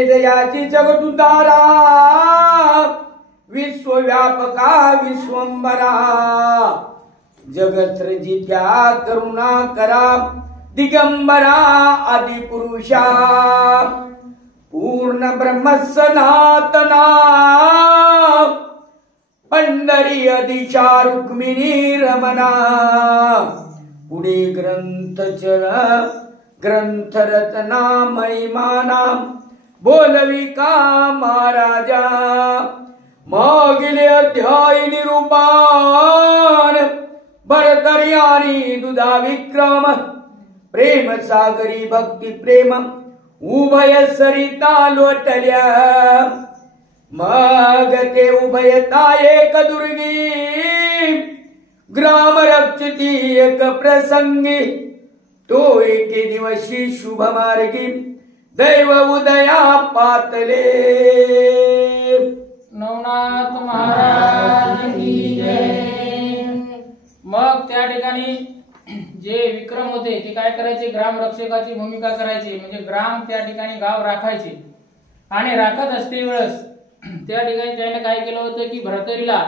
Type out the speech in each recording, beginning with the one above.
तेज याची जगदुतारा विश्वव्यापका विश्वंबरा जगत्सृजित्या करुणा करा दिगंबरा आदिपुरुषा पूर्ण ब्रह्म सनातना पंढरी अदिशा रुक्मिणी रमणा पुढे ग्रंथ रत्ना महिमाना बोलविका महाराजा मागिले अध्याय निरूपण भरतरी आणि दुधा विक्रम प्रेम सागरी भक्ती प्रेम उभय सरिता लोटल्या मग ते उभयता एक दुर्गी ग्राम रक्षती एक प्रसंगी तो एके दिवशी शुभ मार्गी दैव उदया पातले। नवनाथ महाराज की जय। मग त्या ठिकाणी जे विक्रम होते ते काय करायचे, ग्राम रक्षकाची भूमिका करायची, म्हणजे ग्राम त्या ठिकाणी गाव राखायचे आणि राखत असते वेळेस त्या ठिकाणी त्याने काय केलं होतं की भरतरीला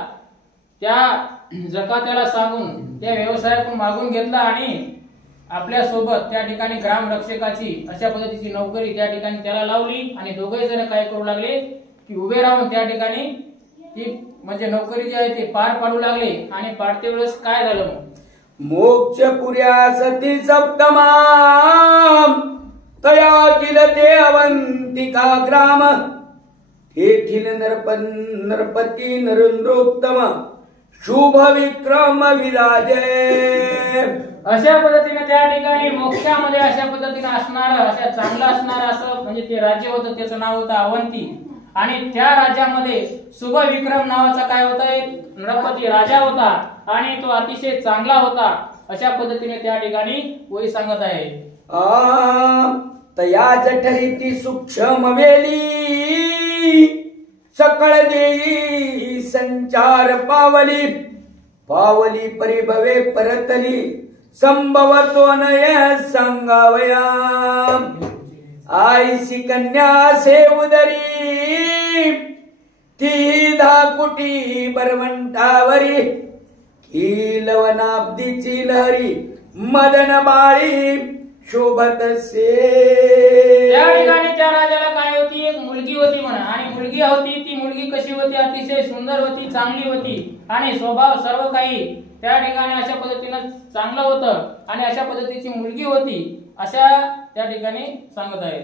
त्या जकात्याला सांगून त्या व्यवसायातून मागून घेतला आणि आपल्या सोबत त्या ठिकाणी ग्राम रक्षकाची अशा पद्धतीची नोकरी त्या ठिकाणी त्याला लावली आणि दोघे जण काय करू लागले की उभे राहून त्या ठिकाणी ती म्हणजे नोकरी जी आहे ते पार पाडू लागले आणि पाडते वेळेस काय झालं मोक्षपुर्या सती सप्तमा तया किल ते अवंतिका ग्राम तेथील नरपती नरेंद्रोत्तम शुभ विक्रम विराजे। अशा पद्धतीने त्या ठिकाणी मोक्षामध्ये अशा पद्धतीने असणार अशा चांगलं असणार असं म्हणजे ते राज्य होतं, त्याचं नाव होतं अवंती आणि त्या राज्यामध्ये शुभ विक्रम नावाचा काय होता एक नरपती राजा होता आणि तो अतिशय चांगला होता। अशा पद्धतीने त्या ठिकाणी वही सांगत आहे तया जठरीती सूक्ष्म वेली सकळ देई संचार पावली पावली परिभवे परतली संभवतो नय संगावया आईसी कन्या से उदरी ती धाकुटी बरवंटावरी ही लवनाब्दीची लहरी मदन बाळी शोभत से। त्या ठिकाणी त्या राजाला काय होती एक मुलगी होती म्हणा आणि मुलगी होती ती मुलगी कशी होती अतिशय सुंदर होती चांगली होती आणि स्वभाव सर्व काही त्या ठिकाणी अशा पद्धतीने चांगलं होतं आणि अशा पद्धतीची मुलगी होती अशा त्या ठिकाणी सांगत आहे।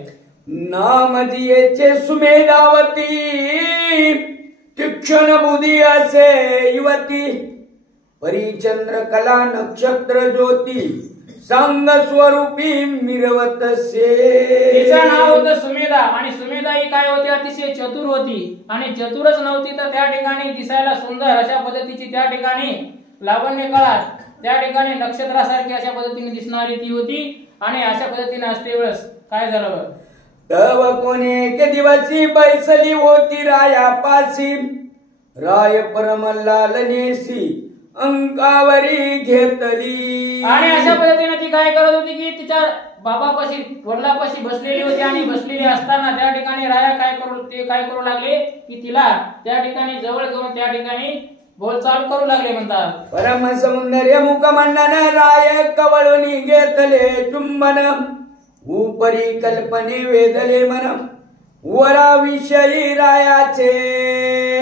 नाम जियेचे सुमेधावती तीक्ष्ण बुद्धी असे युवती परिचंद्र कला नक्षत्र ज्योती संग स्वरूपी मिरवत से। तिचं नाव होतं सुमेधा आणि सुमेधा ही काय होती अतिशय चतुर होती आणि चतुरच नव्हती तर त्या ठिकाणी दिसायला सुंदर अशा पद्धतीची त्या ठिकाणी लावण्य कला त्या ठिकाणी नक्षत्रासारखी अशा पद्धतीने दिसणारी ती होती आणि अशा पद्धतीने असते वेळेस काय झालं तव कोणे के दिवसी बैसली होती राया पासी राय परम लालनेसी अंकावरी घेतली आणि अशा पद्धतीने ती काय करत होती की तिच्या बाबापाशी वडिलापाशी बसलेली होती आणि बसलेली असताना त्या ठिकाणी राया काय करू लागले की तिला त्या ठिकाणी जवळ घेऊन त्या ठिकाणी बोलचाल करू लागले म्हणतात परम सौंदर्य मुखमंडन राय कवळून घेतले चुंबन उपरी कल्पने वेदले मन वरा विषयी रायाचे।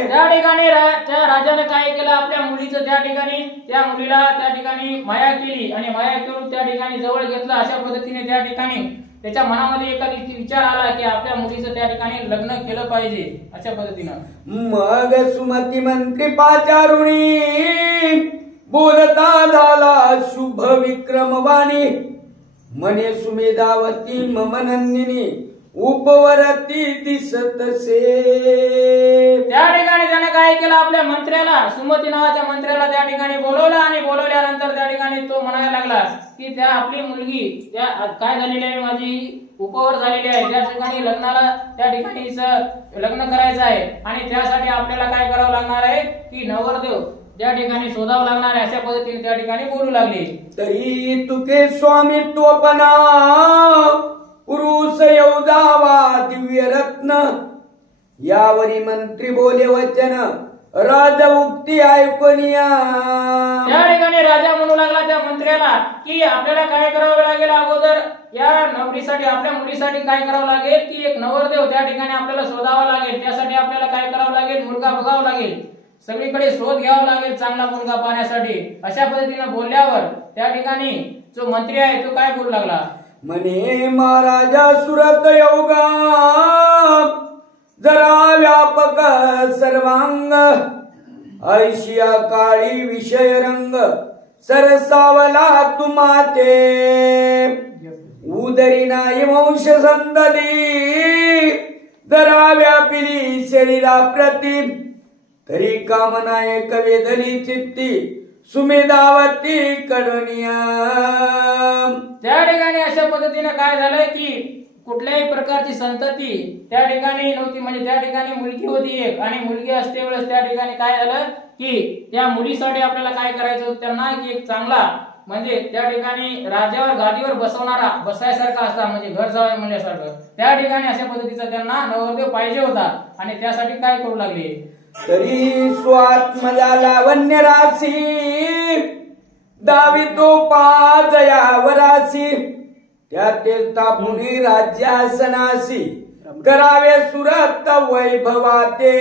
त्या ठिकाणी त्या राजाने काय केलं आपल्या मुलीचं त्या ठिकाणी त्या मुलीला त्या ठिकाणी माया केली आणि माया करून त्या ठिकाणी जवळ घेतलं। अशा पद्धतीने त्या ठिकाणी त्याच्या मनामध्ये एखादी विचार आला की आपल्या मुलीचं त्या ठिकाणी लग्न केलं पाहिजे अशा पद्धतीनं मग सुमती मंत्री पाचारुणी बोलता झाला शुभ विक्रमवाणी मने सुमेधावती मम नंदिनी उपवरती दिसत से। त्या ठिकाणी त्याने काय केलं आपल्या मंत्र्याला सुमती नावाच्या मंत्र्याला त्या ठिकाणी बोलवलं आणि बोलवल्यानंतर त्या ठिकाणी तो म्हणायला लागला की त्या आपली मुलगी त्या काय झालेली आहे माझी उपवर झालेली आहे त्या ठिकाणी लग्नाला त्या ठिकाणी लग्न करायचं आहे आणि त्यासाठी आपल्याला काय करावं लागणार आहे की नवरदेव त्या ठिकाणी शोधावं लागणार आहे अशा पद्धतीने त्या ठिकाणी बोलू लागले। तरी तुके स्वामित्वपणा पुरुष येऊ जावा दिव्य रत्न यावरी मंत्री बोले वचन राजा उक्ती ऐकूनिया. त्या ठिकाणी राजा म्हणू लागला त्या मंत्र्याला की आपल्याला काय करावं लागेल, अगोदर या नवरीसाठी आपल्या मुलीसाठी काय करावं लागेल की एक नवरदेव त्या ठिकाणी आपल्याला शोधावा लागेल. त्यासाठी आपल्याला काय करावं लागेल, मुलगा बघावा लागेल, सगळीकडे शोध घ्यावा लागेल चांगला मुलगा पाहण्यासाठी. अशा पद्धतीने बोलल्यावर त्या ठिकाणी जो मंत्री आहे तो काय बोलू लागला, म्हणे महाराजा सुरत योगा जरा व्यापक सर्वांग ऐशिया काळी विषय रंग सरसावला तुमाते उदरी नाही वंश संतती जरा व्यापिली शरीरा प्रति तरी कामना एक वेदली चित्ती सुमेधावती कडनिया. त्या ठिकाणी अशा पद्धतीने काय झालंय की कुठल्याही प्रकारची संतती त्या ठिकाणी नव्हती. म्हणजे त्या ठिकाणी मुलगी होती एक, आणि मुलगी असते वेळेस त्या ठिकाणी काय झालं की त्या मुलीसाठी आपल्याला काय करायचं होतं त्यांना की एक चांगला म्हणजे त्या ठिकाणी राजावर गादीवर बसवणारा बसायसारखा असता, म्हणजे घर जावं म्हणल्यासारखं त्या ठिकाणी अशा पद्धतीचा त्यांना नवरदेव पाहिजे होता. आणि त्यासाठी काय करू लागले, तरी स्वात्मजा लावण्य राशी दावितो पाजया वरासी त्या ते तापुनी राज्यासनासी करावे सुरत वैभवाते.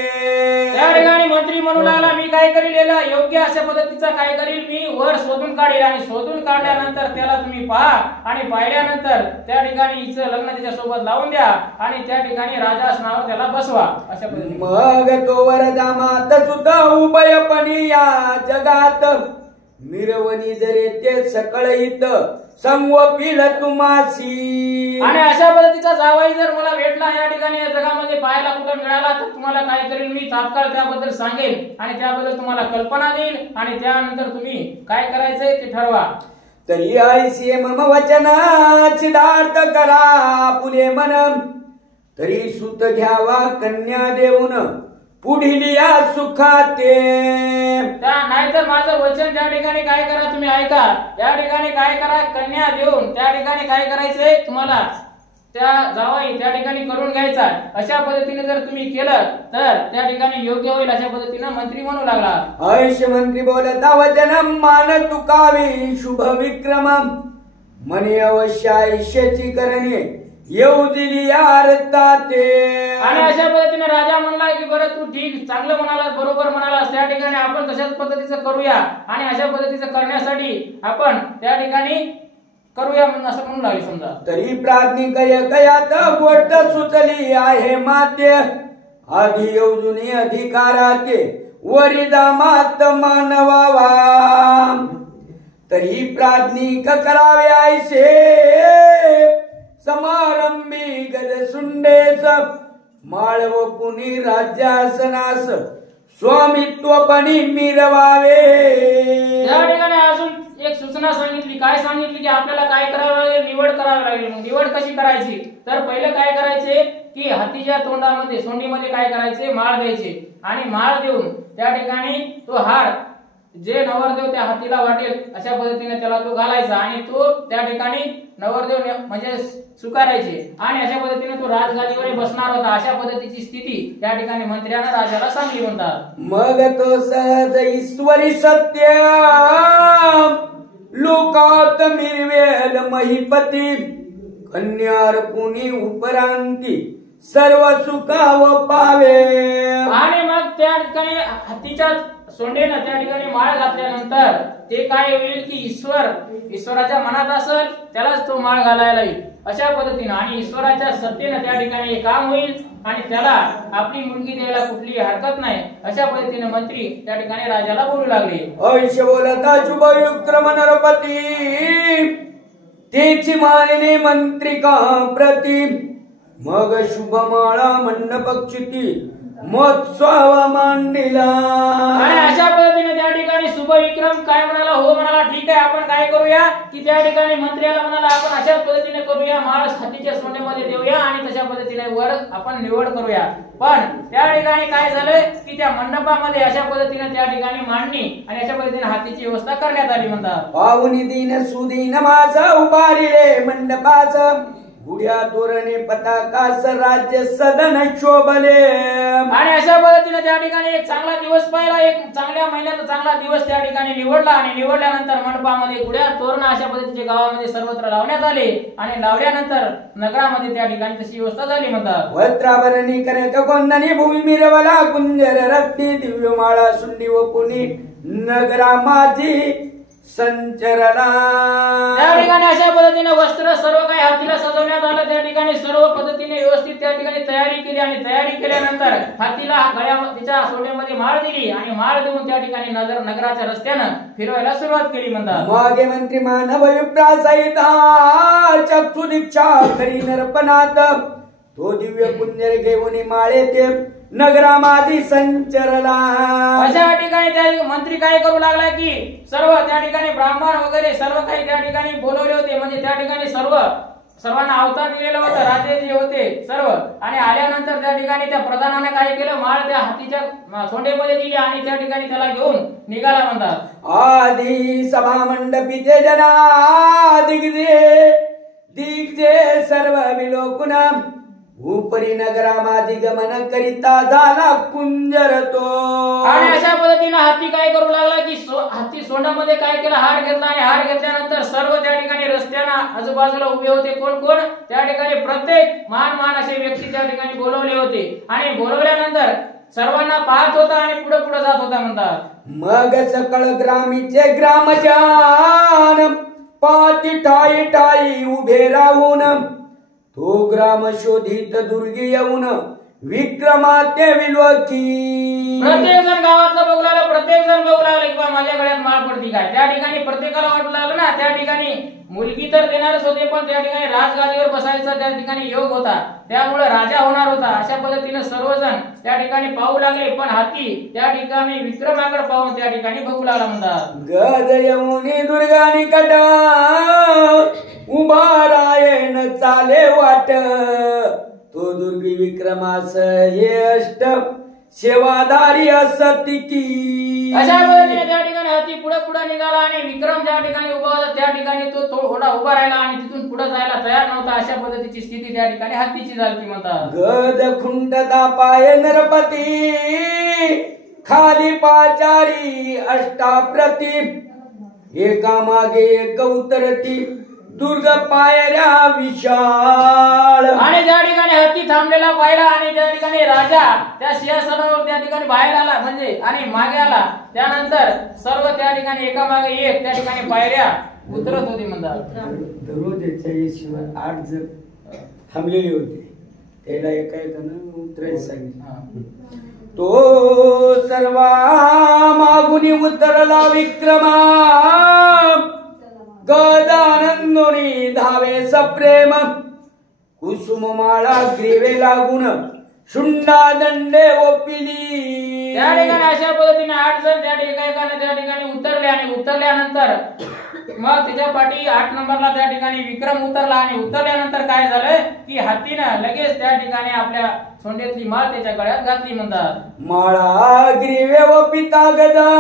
त्या ठिकाणी मंत्री म्हणू लागला मी काय करील, योग्य अशा पद्धतीचा काय करील, मी वर शोधून काढेल आणि शोधून काढल्यानंतर त्याला तुम्ही पहा आणि पाहिल्यानंतर त्या ठिकाणी हिचं लग्न त्याच्यासोबत लावून द्या आणि त्या ठिकाणी राजासनावर त्याला बसवा. अशा पद्धतीने मग तो वरदा मात सुद्धा उभयपणी या जगात मिरवणी जरे ते सकळीत संवपिल तुमासी. आणि अशा पद्धतीचा जावाई जर मला भेटला या ठिकाणी या जगामध्ये पाहायला कुठं मिळाला तर तुम्हाला काय करेल मी तात्काळ त्याबद्दल सांगेल आणि त्याबद्दल तुम्हाला कल्पना देईल आणि त्यानंतर तुम्ही काय करायचंय ते ठरवा. तरी ऐसी मम वचना सिद्धार्थ करा पुले मन तरी सुत घ्यावा कन्या देऊन पुढील या सुखाते. नाहीतर माझं वचन त्या ठिकाणी काय करा तुम्ही ऐका, त्या ठिकाणी काय करा कन्या देऊन त्या ठिकाणी काय करायचंय तुम्हाला त्या जावाई त्या ठिकाणी करून घ्यायचा. अशा पद्धतीने जर तुम्ही केलं तर त्या ठिकाणी योग्य होईल अशा पद्धतीने मंत्री म्हणू लागला. ऐश मंत्री बोलता वचन मान तुकावी शुभ विक्रम म्हणे अवश्य आयुष्याची करणे येऊ दिली आरता ते. आणि अशा पद्धतीने राजा म्हणला की बरं तू ठीक चांगलं म्हणालास बरोबर म्हणालास त्या ठिकाणी आपण तशाच पद्धतीचं करूया आणि अशा पद्धतीचं करण्यासाठी आपण त्या ठिकाणी करूया असं म्हणून लागले. समजा तरी प्राज्ञिक कयात गोष्ट सुचली आहे माते आधी येऊजुनी अधिकाराते वरिदा मात मानवावा तरी प्राज्ञिक करावे ऐसे समारंभी गज सुंडेस माळव पुनी राज्यासनास स्वामित्वपणी मिरवावे. या ठिकाणी अजून एक सूचना सांगितली, काय सांगितली की आपल्याला काय करावं लागेल, निवड करावी लागेल. मग निवड कशी करायची तर पहिलं काय करायचे की हातीच्या तोंडामध्ये सोंडीमध्ये काय करायचे माळ द्यायचे आणि माळ देऊन त्या ठिकाणी तो हार जे नवरदेव त्या हातीला वाटेल अशा पद्धतीने त्याला तो घालायचा आणि तो त्या ठिकाणी नवरदेव म्हणजे स्वीकारायचे आणि अशा पद्धतीने तो राजगादीवर बसणार होता. अशा पद्धतीची स्थिती त्या ठिकाणी मंत्र्यानं राजाला सांगली म्हणतात. मग तो सहज ईश्वरी सत्य लोकात मिरवेल महिपती कन्यार पुनी उपरांती सर्व सुखाव पावे. आणि मग त्या ठिकाणी हत्तीच्या सोंडेनं त्या ठिकाणी माळ घातल्यानंतर ते काय होईल की ईश्वराच्या मनात असेल त्यालाच तो माळ घालायला येईल अशा पद्धतीने आणि ईश्वराच्या सत्तेनं त्या ठिकाणी हे काम होईल आणि त्याला आपली मुलगी द्यायला कुठली हरकत नाही अशा पद्धतीने मंत्री त्या ठिकाणी राजाला बोलू लागले. ऐश बोलता शुभ विक्रम नरपती तेची मानिने मंत्रिका प्रति मग शुभ माळा मंडपक्षिती महोत्सव मांडिला. आणि अशा पद्धतीने त्या ठिकाणी शुभ विक्रम काय म्हणाला, हो म्हणाला ठीक आहे आपण काय करूया की त्या ठिकाणी मंत्र्याला म्हणाला आपण अशा पद्धतीने करूया माळ हातीच्या सोन्यामध्ये देऊया आणि तशा पद्धतीने वर आपण निवड करूया. पण त्या ठिकाणी काय झालंय की त्या मंडपामध्ये अशा पद्धतीने त्या ठिकाणी मांडणी आणि अशा पद्धतीने हातीची व्यवस्था करण्यात आली म्हणतात. पाहुनी दिन सुदीन माझा उभारिले मंडपाच गुढ्या तोरणे पताका राज्य सदन शोभले. आणि अशा पद्धतीने त्या ठिकाणी एक चांगला दिवस पाहिला, एक चांगल्या महिन्यात चांगला दिवस त्या ठिकाणी निवडला आणि निवडल्यानंतर मंडपामध्ये गुढ्या तोरण अशा पद्धतीचे गावामध्ये सर्वत्र लावण्यात आले आणि लावल्यानंतर नगरामध्ये त्या ठिकाणी तशी व्यवस्था झाली म्हणतात. वस्त्राभरणी कनक कोंदणी भूमी मिरवला कुंजर रत्नी दिव्यमाळा सुंडी व पुनी नगरा माझी संचरला. त्या ठिकाणी अशा पद्धतीने वस्त्र सर्व काही हातीला सजवण्यात आलं. त्या ठिकाणी सर्व पद्धतीने व्यवस्थित त्या ठिकाणी तयारी केली आणि तयारी केल्यानंतर हातीला गळ्यामध्ये तिच्या सोन्यामध्ये माळ दिली आणि माळ देऊन त्या ठिकाणी नगराच्या रस्त्यानं फिरवायला सुरुवात केली म्हणतात. मागे मंत्री मानव विप्रासहित चक्षु दीक्षा करी नरपनात तो दिव्य कुंजर घेऊन माळे ते नगरा माझी संचरला. अशा ठिकाणी त्या मंत्री काय करू लागला की सर्व त्या ठिकाणी ब्राह्मण वगैरे सर्व काही त्या ठिकाणी बोलवले होते. म्हणजे त्या ठिकाणी सर्वांना अवतार दिलेलं होतं, राजे जे होते सर्व. आणि आल्यानंतर त्या ठिकाणी त्या प्रधानाने काय केलं, माळ त्या हातीच्या सोंडेमध्ये दिली आणि त्या ठिकाणी त्याला घेऊन निघाला म्हणतात. आधी सभा मंडपी ते जना दिग्जे सर्व विलोकुन उपरी नगरा माझी गमन करिता झाला कुंजर तो. आणि अशा पद्धतीने हाती काय करू लागला की हाती सोंडामध्ये काय केलं, हार घेतला आणि हार घेतल्यानंतर सर्व त्या ठिकाणी रस्त्याना आजूबाजूला उभे होते. कोण कोण त्या ठिकाणी प्रत्येक महान असे व्यक्ती त्या ठिकाणी बोलवले होते आणि बोलवल्यानंतर सर्वांना पाहत होता आणि पुढे पुढे जात होता म्हणतात. मग सकळ ग्रामीचे ग्रामजान पाती ठाई ठाई उभे राहून तो ग्राम शोधित दुर्गी येऊन विक्रमाते विलोकी. प्रत्येक जण गावातलं बघू लागलं, प्रत्येक जण बघू लागलं की माझ्या गळ्यात माळ पडती काय. त्या ठिकाणी प्रत्येकाला वाटू लागलं ना त्या ठिकाणी मुलगी तर देणारच होते पण त्या ठिकाणी राजगादीवर बसायचा त्या ठिकाणी योग होता, त्यामुळे राजा होणार होता. अशा पद्धतीने सर्वजण त्या ठिकाणी पाहू लागले पण हाती त्या ठिकाणी विक्रमाकडे पाहून त्या ठिकाणी बघू लागला म्हणतात. गज येऊनी दुर्गा निकट उभा रायण चाले वाट तो दुर्गी विक्रमास यष्ट सेवाधारी असती की. अशा पद्धतीने त्या ठिकाणी हाती पुढे पुढे निघाला आणि विक्रम ज्या ठिकाणी उभा होता त्या ठिकाणी तो थोडा उभा राहिला आणि तिथून पुढे जायला तयार नव्हता. अशा पद्धतीची स्थिती त्या ठिकाणी हातीची झाली म्हणतात. गज खुंटता पाय नरपती खाली पाचारी अष्टाप्रती एका मागे एक उतरती दुर्ग पायऱ्या विशाळ. आणि त्या ठिकाणी हत्ती थांबलेला पाहिला आणि त्या ठिकाणी राजा त्या सिंहासनावर त्या ठिकाणी बाहेर आला म्हणजे आणि मागे आला. त्यानंतर सर्व त्या ठिकाणी एका मागे एक त्या ठिकाणी पायऱ्या उतरत होती म्हणतात. दररोज शिवाय 8 जण थांबलेले होते, त्याला एका एकानं उतरायला सांगितलं. तो सर्वा मागुनी उतरला विक्रमा गदानंदोनी धावे सप्रेम कुसुम माळा ग्रीवे लागून शुंडा दंडे ओपिली. त्या ठिकाणी अशा पद्धतीने 8 जण त्या ठिकाणी उतरले आणि उतरल्यानंतर मग त्याच्या पाठी 8 नंबरला त्या ठिकाणी विक्रम उतरला आणि उतरल्यानंतर काय झालं की हातीनं लगेच त्या ठिकाणी आपल्या सोंडेतली माळ त्याच्या गळ्यात घातली म्हणतात. माळा ग्रीवे ओपिता गदा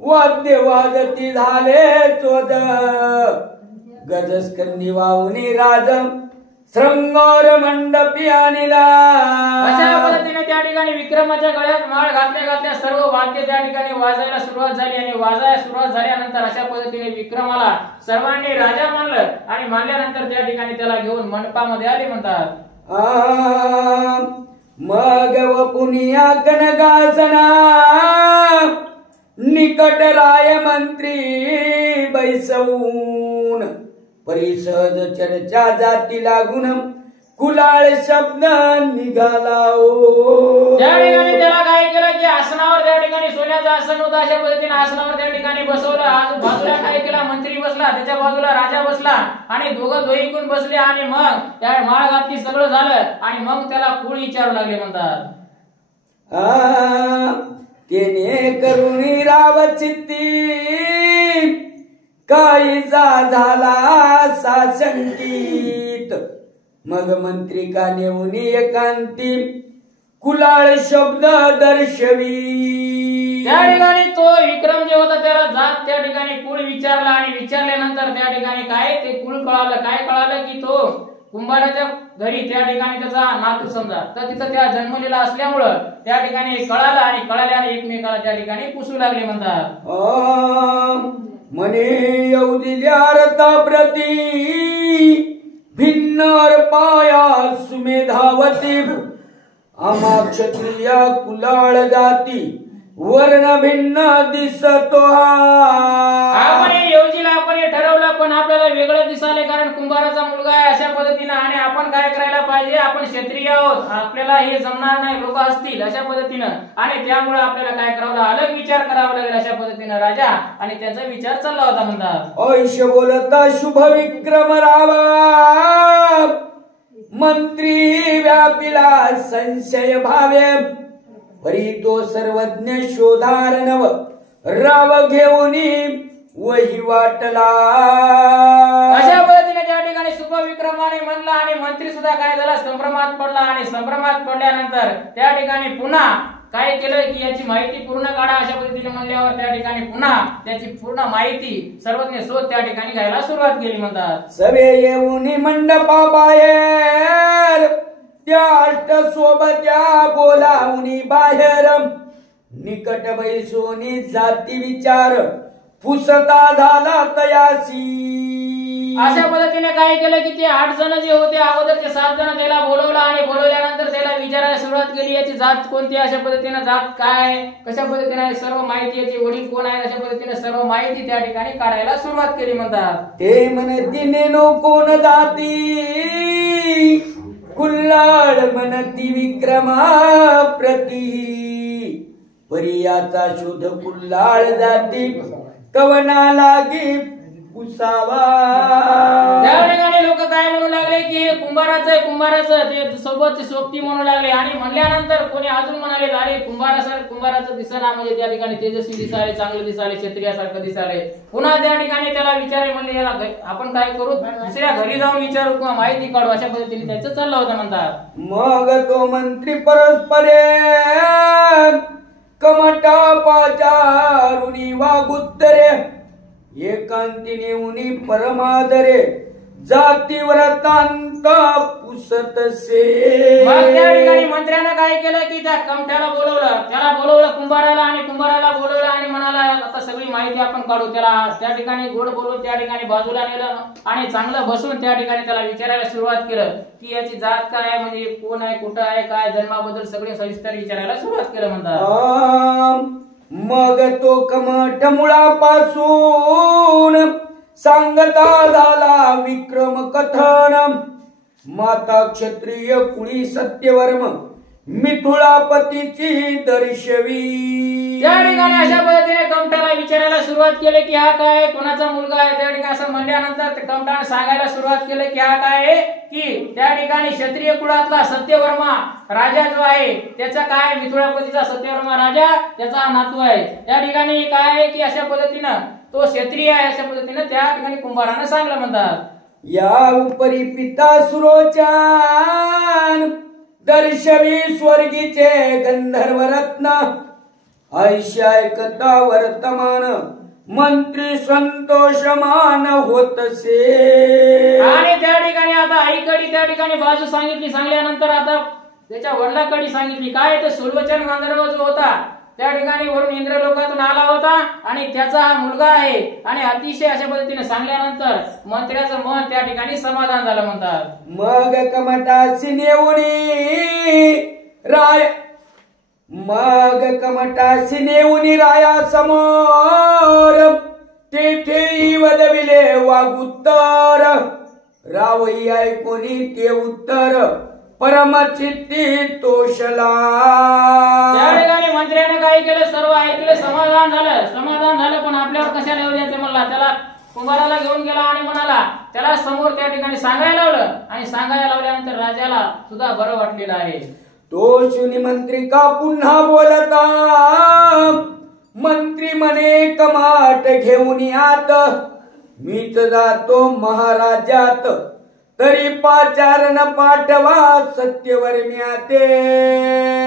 वाद्य वाजती झाले चोद गजस्कंदी वाहुनी राज श्रृंगार मंडपी आणला. अशा पद्धतीने त्या ठिकाणी विक्रमाच्या गळ्यात माळ घातल्या सर्व वाद्य त्या ठिकाणी वाजायला सुरुवात झाली आणि वाजायला सुरुवात झाल्यानंतर अशा पद्धतीने विक्रमाला सर्वांनी राजा मानलं आणि मानल्यानंतर त्या ठिकाणी त्याला घेऊन मंडपामध्ये आले म्हणतात. मग व पुनिया कनगासना निकट राय मंत्री बैसवून परिषद चर्चा जाती लागून कुलाळ शब्द निघाला. त्या ठिकाणी त्याला काय केलं की आसनावर त्या ठिकाणी सोन्याचं आसन होतं, अशा पद्धतीने आसनावर त्या ठिकाणी बसवलं. बाजूला काय केला मंत्री बसला, त्याच्या बाजूला राजा बसला आणि दोघं दोहीकून बसले आणि मग त्या माळ घातली सगळं झालं आणि मग त्याला कुळ विचारू लागले म्हणतात. तेने करुणी राव चित्ती काहीचा झाला साशंकित मग मंत्री का नेऊन एकांती कुलाळ शब्द दर्शवी. त्या ठिकाणी तो विक्रम जे होता त्याला जात त्या ठिकाणी कुळ विचारला आणि विचारल्यानंतर त्या ठिकाणी काय ते कुळ कळालं. काय कळालं की तो कुंभाराच्या घरी त्या ठिकाणी त्याचा नातू समजा तर तिथं त्या जन्मलेला असल्यामुळं त्या ठिकाणी कळालं आणि कळाल्याने एकमेकाला त्या ठिकाणी पुसू लागले म्हणतात. म्हणे येऊ दिल्या रता प्रती भिन्न अर्पाया सुमेधावती आम्हा क्षत्रिय कुलाळ जाती वर्ण भिन्न दिसतो आपण योजीला आपण ठरवलं पण आपल्याला वेगळं दिसाले कारण कुंभाराचा मुलगा आहे अशा पद्धतीने आणि आपण काय करायला पाहिजे आपण क्षत्रिय आहोत आपल्याला हे जमणार नाही लोक असतील अशा पद्धतीनं आणि त्यामुळे आपल्याला काय करावं अलग विचार करावा लागेल अशा पद्धतीनं राजा आणि त्याचा विचार चालला होता म्हणतात. ऐश बोलता शुभ विक्रम रावा मंत्री व्यापिला संशय भावे परी तो सर्वज्ञ शोधारणव राव घेऊन वही वाटला. अशा पद्धतीने त्या ठिकाणी शुभविक्रमाने म्हणला आणि मंत्री सुद्धा काय झाला संभ्रमात पडला आणि संभ्रमात पडल्यानंतर त्या ठिकाणी पुन्हा काय केलं की याची माहिती पूर्ण काढा अशा पद्धतीने म्हणल्यावर त्या ठिकाणी पुन्हा त्याची पूर्ण माहिती सर्वज्ञ शोध त्या ठिकाणी घ्यायला सुरुवात केली म्हणतात. सवे येऊन मंडपा बाहेर त्या अष्ट सोबत्या बोलावून बाहेर निकट बैसोनी जाती विचार पुसता झाला तयासी. अशा पद्धतीने काय केलं की ते 8 जण जे होते अगोदरचे 7 जण त्याला बोलवलं आणि बोलवल्यानंतर त्याला विचारायला सुरुवात केली याची जात कोणती अशा पद्धतीने जात काय कशा पद्धतीने सर्व माहिती याची वडील कोण आहे अशा पद्धतीने सर्व माहिती त्या ठिकाणी काढायला सुरुवात केली म्हणतात. ते म्हणती नेनो कोण जाती कुल्लाळ म्हणती विक्रमा प्रती परियाचा शोध कुल्लाळ जाती कवना लागी पुसावा. त्या ठिकाणी लोक काय म्हणू लागले की हे कुंभाराचं ते सोबतची सोबती म्हणू लागले आणि म्हणल्यानंतर कोणी अजून म्हणाले अरे कुंभाराचं दिसना म्हणजे त्या ठिकाणी तेजस्वी दिसाले चांगलं दिसाले क्षत्रियासारखं दिसाले. पुन्हा त्या ठिकाणी त्याला विचारे म्हणले याला आपण काय करू दुसऱ्या घरी जाऊन विचारू किंवा माहिती काढू अशा पद्धतीने त्याचं चाललं होतं म्हणतात. मग तो मंत्री परस्परे कमटा पाचारुनी वागुत्तरे एकांतीने उनी परमादरे जाती व्रतांत पुसतसे. मग त्या ठिकाणी मंत्र्यानं काय केलं की त्या कमठ्याला बोलवलं कुंभाराला आणि कुंभाराला बोलवलं आणि म्हणाला आता सगळी माहिती आपण काढू. त्याला त्या ठिकाणी गोड बोलून त्या ठिकाणी बाजूला नेलं आणि चांगलं बसून त्या ठिकाणी त्याला विचारायला सुरुवात केलं की याची जात काय आहे म्हणजे कोण आहे कुठं आहे काय जन्माबद्दल सगळे सविस्तर विचारायला सुरुवात केलं म्हणतात. मग तो कमठ मुळापासून सांगता झाला विक्रम कथन माता क्षत्रिय कुळी सत्यवर्म मिथुळापतीची दर्शवी. त्या ठिकाणी अशा पद्धतीने कमठाला विचारायला सुरुवात केली की हा काय कोणाचा मुलगा आहे. त्या ठिकाणी असं म्हणल्यानंतर कमठाने सांगायला सुरुवात केली की हा काय आहे की त्या ठिकाणी क्षत्रिय कुळातला सत्यवर्मा राजा जो आहे त्याचा काय मिथुळापतीचा सत्यवर्मा राजा त्याचा हा नातू आहे. त्या ठिकाणी काय आहे की अशा पद्धतीनं तो क्षत्रिय आहे अशा पद्धतीनं त्या ठिकाणी कुंभारानं सांगलं म्हणतात. या उपरी पिता सुरोचान दर्शवी स्वर्गीचे गंधर्व रत्न ऐकता वर्तमान मंत्री संतोषमान होतसे. आणि त्या ठिकाणी आता आईकडे त्या ठिकाणी बाजू सांगल्यानंतर आता त्याच्या वडिलाकडे सांगितली काय तर सुरवचन गंधर्व जो होता त्या ठिकाणी वरून इंद्र लोकातून आला होता आणि त्याचा हा मुलगा आहे आणि अतिशय अशा पद्धतीने सांगल्यानंतर मंत्र्याचं मन त्या ठिकाणी समाधान झालं म्हणतात. मग कमटासी नेऊनी राया समोर तेथे वदविले वागुत्तर रावई ऐकोनी ते उत्तर परमचित्ती तोषला. त्या ठिकाणी मंत्र्याने काय केलं सर्व ऐकलं समाधान झालं पण आपल्यावर कशाला येऊ द्यायचं म्हणला. त्याला कुंभाराला घेऊन गेला आणि म्हणाला त्याला समोर त्या ठिकाणी सांगायला लावलं आणि सांगायला लावल्यानंतर राजाला सुद्धा बरं वाटलेलं आहे. तो शुनी मंत्री का पुन्हा बोलता मंत्री म्हणे कमाट घेऊन आत मीच जातो महाराजात तरी पाचारण पाठवा सत्यवर्म्या ते.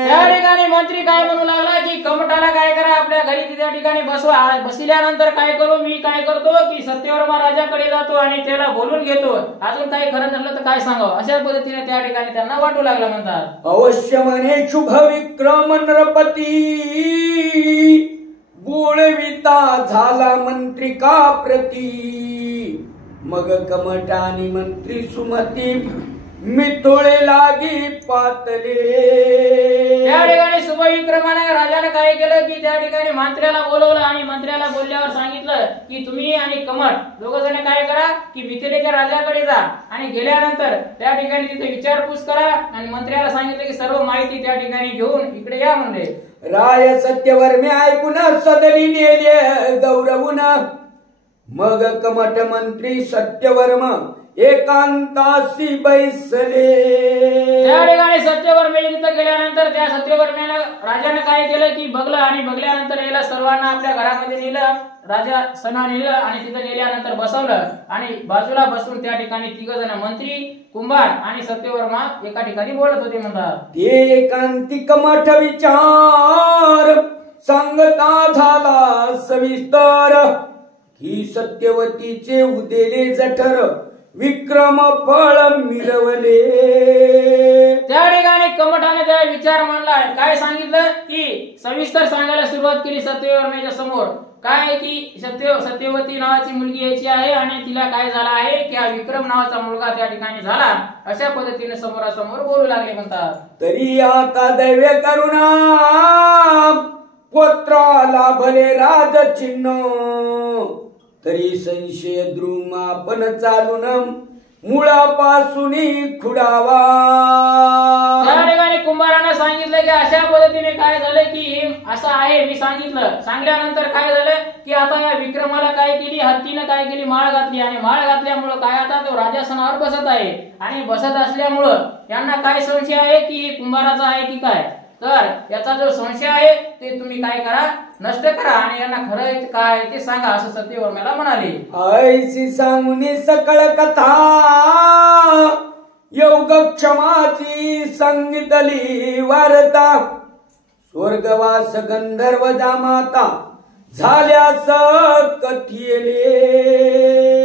त्या ठिकाणी मंत्री काय म्हणू लागला की कमठाला काय करा, आपल्या घरी त्या ठिकाणी बसवा. बसल्यानंतर काय करू, मी काय करतो की सत्यवर्मा राजाकडे जातो आणि त्याला बोलून घेतो. अजून काही खरं नसलं तर काय सांगावं, अशा पद्धतीने त्या ठिकाणी त्यांना वाटू लागला म्हणतात. अवश्य म्हणे शुभ विक्रम नरपती, बोलविता झाला मंत्रिका प्रती. मग कमट आणि मंत्री सुमती, मिथोळे लागी पातले. त्या ठिकाणी शुभविक्रमाने राजाने काय केलं की त्या ठिकाणी मंत्र्याला बोलवलं आणि मंत्र्याला बोलल्यावर सांगितलं की तुम्ही आणि कमट दोघ जण काय करा की मिथिलेच्या राजाकडे जा आणि गेल्यानंतर त्या ठिकाणी तिथे विचारपूस करा आणि मंत्र्याला सांगितलं की सर्व माहिती त्या ठिकाणी घेऊन इकडे या म्हणले. राय सत्यवर्मे ऐकून सदनी नेले गौरवून. मग कमट मंत्री सत्यवर्म एकांतासी बैसले. त्या ठिकाणी सत्यवर्मे तिथे गेल्यानंतर त्या सत्यवर्म्यानं राजाने काय केलं की बघलं आणि बघल्यानंतर याला सर्वांना आपल्या घरामध्ये नेलं. राजा सणा नेलं आणि तिथे नेल्यानंतर बसवलं आणि बाजूला बसून त्या ठिकाणी तिघ जण मंत्री, कुंभार आणि सत्यवर्मा एका ठिकाणी बोलत होते म्हणतात. ते एकांती कमठ विचार सांगता झाला सविस्तर, ही सत्यवतीचे उदेले जठर विक्रम फळ मिळवले. त्या ठिकाणी कमठाने त्या विचार मांडला. काय सांगितलं की सविस्तर सांगायला सुरुवात केली सत्यवर्मेच्या समोर. काय की सत्यवती नावाची मुलगी यायची आहे आणि तिला काय झाला आहे की हा विक्रम नावाचा मुलगा त्या ठिकाणी झाला. अशा पद्धतीने समोरासमोर बोलू लागले म्हणतात. तरी आता दैव्य करुणा पुत्राला भले राज चिन्ह, तरी संशय द्रुमापन चालून मुळापासून खुडावा. त्या ठिकाणी कुंभारानं सांगितलं की अशा पद्धतीने काय झालं की असं आहे. मी सांगल्यानंतर काय झालं की आता या विक्रमाला काय केली, हत्तीनं काय केली, माळ घातली आणि माळ घातल्यामुळं काय आता तो राजासनावर बसत आहे आणि बसत असल्यामुळं यांना काय संशय आहे की हे कुंभाराचा आहे की काय. तर याचा जो संशय आहे ते तुम्ही काय करा, नष्ट करा आणि यांना खरं काय ते सांगा असं सत्यवर्माला म्हणाले. ऐसी सांगुनी सकळ कथा योग क्षमाची सांगितली वार्ता, स्वर्गवास गंधर्व जामाता झाल्यास कथिले.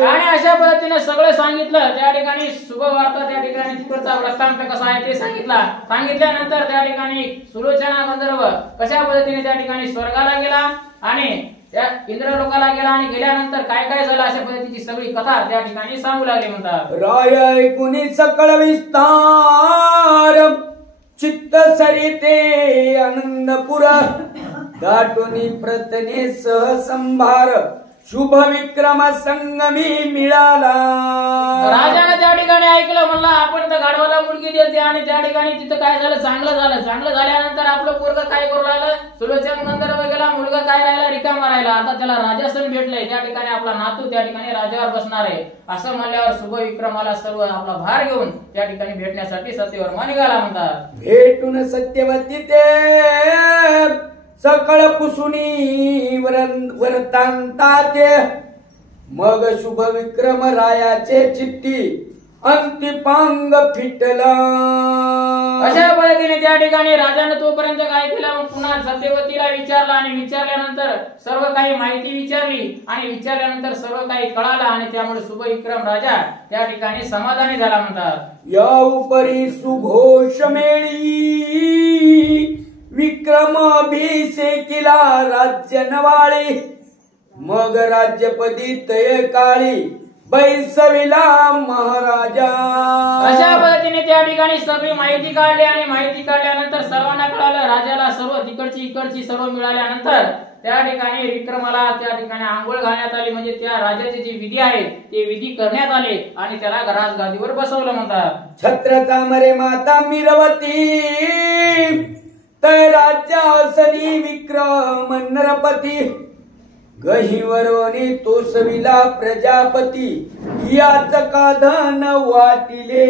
आणि अशा पद्धतीने सगळं सांगितलं. त्या ठिकाणी शुभवार्ता त्या ठिकाणी तिकडचा वृत्तांत कसा आहे ते सांगितल्यानंतर त्या ठिकाणी सुलोचना गंधर्व कशा पद्धतीने त्या ठिकाणी स्वर्गाला गेला आणि त्या इंद्रलोकाला गेला आणि गेल्यानंतर काय काय झालं अशा पद्धतीची सगळी कथा त्या ठिकाणी सांगू लागली म्हणतात. राय ऐकुनी सकळ विस्तार, चित्त सरिते आनंदपुर, दाटुनी प्रतने सहसंभार, शुभ विक्रम संगमी मिळाला. राजाने त्या ठिकाणी ऐकलं, म्हणला आपण तर गाढवाला मुलगी देते आणि त्या ठिकाणी तिथं काय झालं, चांगलं झाल्यानंतर आपलं पोरग काय करू लागलं, सुलोचन गंधर्व गेला, मुलगा काय राहिला, रिकामा राहिला. आता त्याला राजासन भेटलंय, त्या ठिकाणी आपला नातू त्या ठिकाणी राजावर बसणार आहे. असं म्हणल्यावर शुभ विक्रमाला सर्व आपला भार घेऊन त्या ठिकाणी भेटण्यासाठी सत्यवर्मा निघाला म्हणतात. भेटून सत्यवती ते सकळ पुसुनी वरतांताते, मग शुभ विक्रम रायाचे चित्ती अंतिपांग फिटला. अशा पद्धतीने त्या ठिकाणी राजाने तोपर्यंत काय केलं, पुन्हा सत्यवतीला विचारलं आणि विचारल्यानंतर सर्व काही माहिती विचारली आणि विचारल्यानंतर सर्व काही कळालं आणि त्यामुळे शुभ विक्रम राजा त्या ठिकाणी समाधानी झाला म्हणतात. या उपरी सुघोष मेळी विक्रम अभिषेकिला राज्य नवाळी, मग राज्यपदी तय काळी बैसविला महाराजा. अशा पद्धतीने त्या ठिकाणी सगळी माहिती काढली आणि माहिती काढल्यानंतर सर्वांना कळालं, राजाला सर्व तिकडची इकडची सर्व मिळाल्यानंतर त्या ठिकाणी विक्रमाला त्या ठिकाणी आंघोळ घालण्यात आली. म्हणजे त्या राजाची जी विधी आहे ते विधी करण्यात आले आणि त्याला राजगादीवर बसवलं म्हणतात. छत्र तामरे माता मिरवती, तय राज्यासनी विक्रम नरपती, गहिवरोनी तोसविला प्रजापती, याच काधन वाटिले.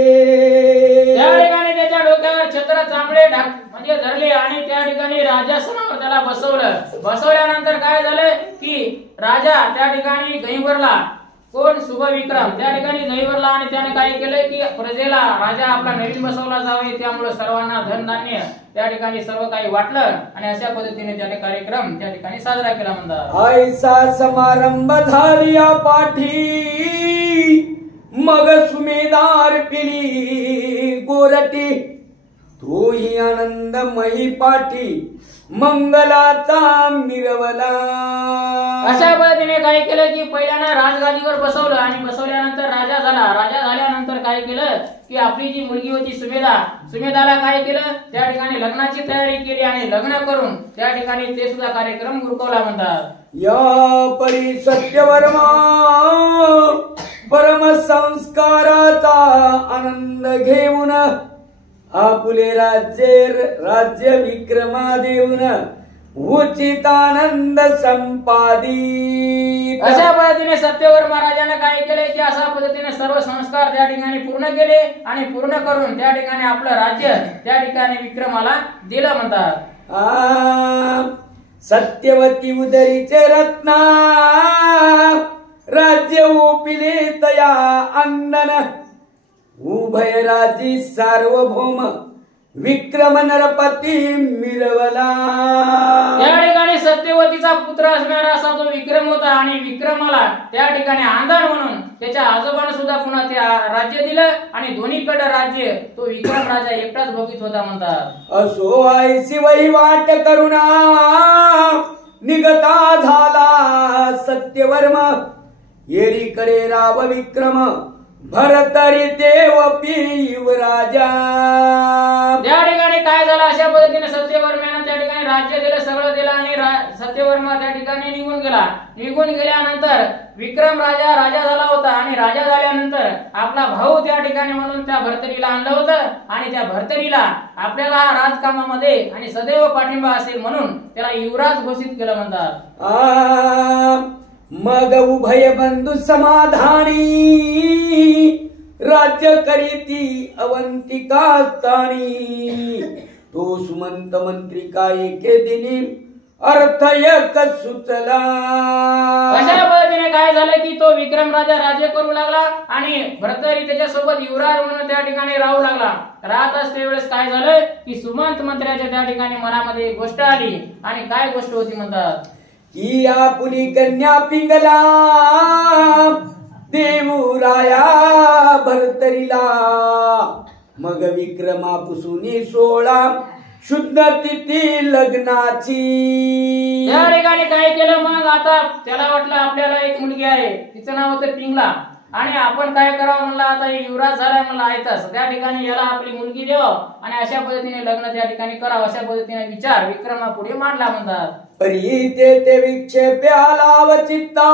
त्या ठिकाणी त्याच्या डोक्यावर छत्र चांबडे म्हणजे धरले आणि त्या ठिकाणी राजासनावर त्याला बसवलं. बसवल्यानंतर काय झालं की राजा त्या ठिकाणी गहिवरला कोण शुभविक्रम त्या ठिकाणी जयवरला आणि त्याने काय केलंय की प्रजेला राजा आपला नवीन बसवला जावे त्यामुळे सर्वांना धनधान्य त्या ठिकाणी सर्व काही वाटलं आणि अशा पद्धतीने त्याने कार्यक्रम त्या ठिकाणी साजरा केला म्हणतात. ऐसा समारंभ झालिया पाठी मग सुमेदार पिली गोरटी तोही आनंदमयी पाठी मंगलाचा मिरवला. अशा पद्धतीने काय केलं की पहिल्यानं राजगादीवर बसवलं आणि बसवल्यानंतर राजा झाला. राजा झाल्यानंतर काय केलं की आपली जी मुलगी होती सुमेधाला काय केलं त्या ठिकाणी लग्नाची तयारी केली आणि लग्न करून त्या ठिकाणी ते सुद्धा कार्यक्रम उरकवला म्हणतात. या परी सत्यवर्मा परम संस्काराचा आनंद घेऊन आपुले राज्य विक्रमा देऊन उचित आनंद संपादित. अशा पद्धतीने सत्यवर्मा महाराजांना काय केले की अशा पद्धतीने सर्व संस्कार त्या ठिकाणी पूर्ण केले आणि पूर्ण करून त्या ठिकाणी आपलं राज्य त्या ठिकाणी विक्रमाला दिलं म्हणतात. सत्यवती उदरीचे रत्ना राज्य ओपिले तया अंदन उभय राजी सार्वभौम विक्रम नरपती मिरवला. त्या ठिकाणी सत्यवतीचा पुत्र असणारा असा तो विक्रम होता आणि विक्रमाला त्या ठिकाणी आंधण म्हणून त्याच्या आजोबाने सुद्धा पुन्हा ते राज्य दिलं आणि दोन्हीकडे राज्य तो विक्रम राजा एकटाच भोगीत होता म्हणतात. असो आयसी वहिवाट करुणा निगता झाला सत्यवर्मा येरीकडे राव विक्रम भरतरी देव पीव राजा. त्या ठिकाणी काय झालं अशा पद्धतीने सत्यवर्माने त्या ठिकाणी राज्य दिलं सगळं दिलं आणि सत्यवर्मा त्या ठिकाणी निघून गेला. निघून गेल्यानंतर विक्रम राजा झाला होता आणि राजा झाल्यानंतर आपला भाऊ त्या ठिकाणी म्हणून त्या भरतरीला आणलं होतं आणि त्या भरतरीला आपल्याला राजकामामध्ये आणि सदैव पाठिंबा असेल म्हणून त्याला युवराज घोषित केलं म्हणतात. मग उभय बंधू समाधानी राज्य करीती अवंतिका स्थानी तो सुमंत मंत्री काय एके दिनी अर्थ एक सुचला. अशा पद्धतीने काय झालं की तो विक्रम राजा राज्य करू लागला आणि भरतरी त्याच्यासोबत युवराज म्हणून त्या ठिकाणी राहू लागला. राहत असते वेळेस काय झालं की सुमंत मंत्र्याच्या त्या ठिकाणी मनामध्ये एक गोष्ट आली आणि काय गोष्ट होती म्हणतात की आपुली कन्या पिंगला देवराया भरतरीला मग विक्रमापासून 16 शुद्ध तिथी लग्नाची. त्या ठिकाणी काय केलं मग आता त्याला वाटलं आपल्याला एक मुलगी आहे तिचं नाव होतं पिंगला आणि आपण काय करावं म्हणलं आता युवराज झालाय म्हणलं ऐकताच त्या ठिकाणी याला आपली मुलगी द्यावं आणि अशा पद्धतीने लग्न त्या ठिकाणी करावं अशा पद्धतीने विचार विक्रमा पुढे मांडला म्हणतात. परी ते विक्षेपे आलाव चित्ता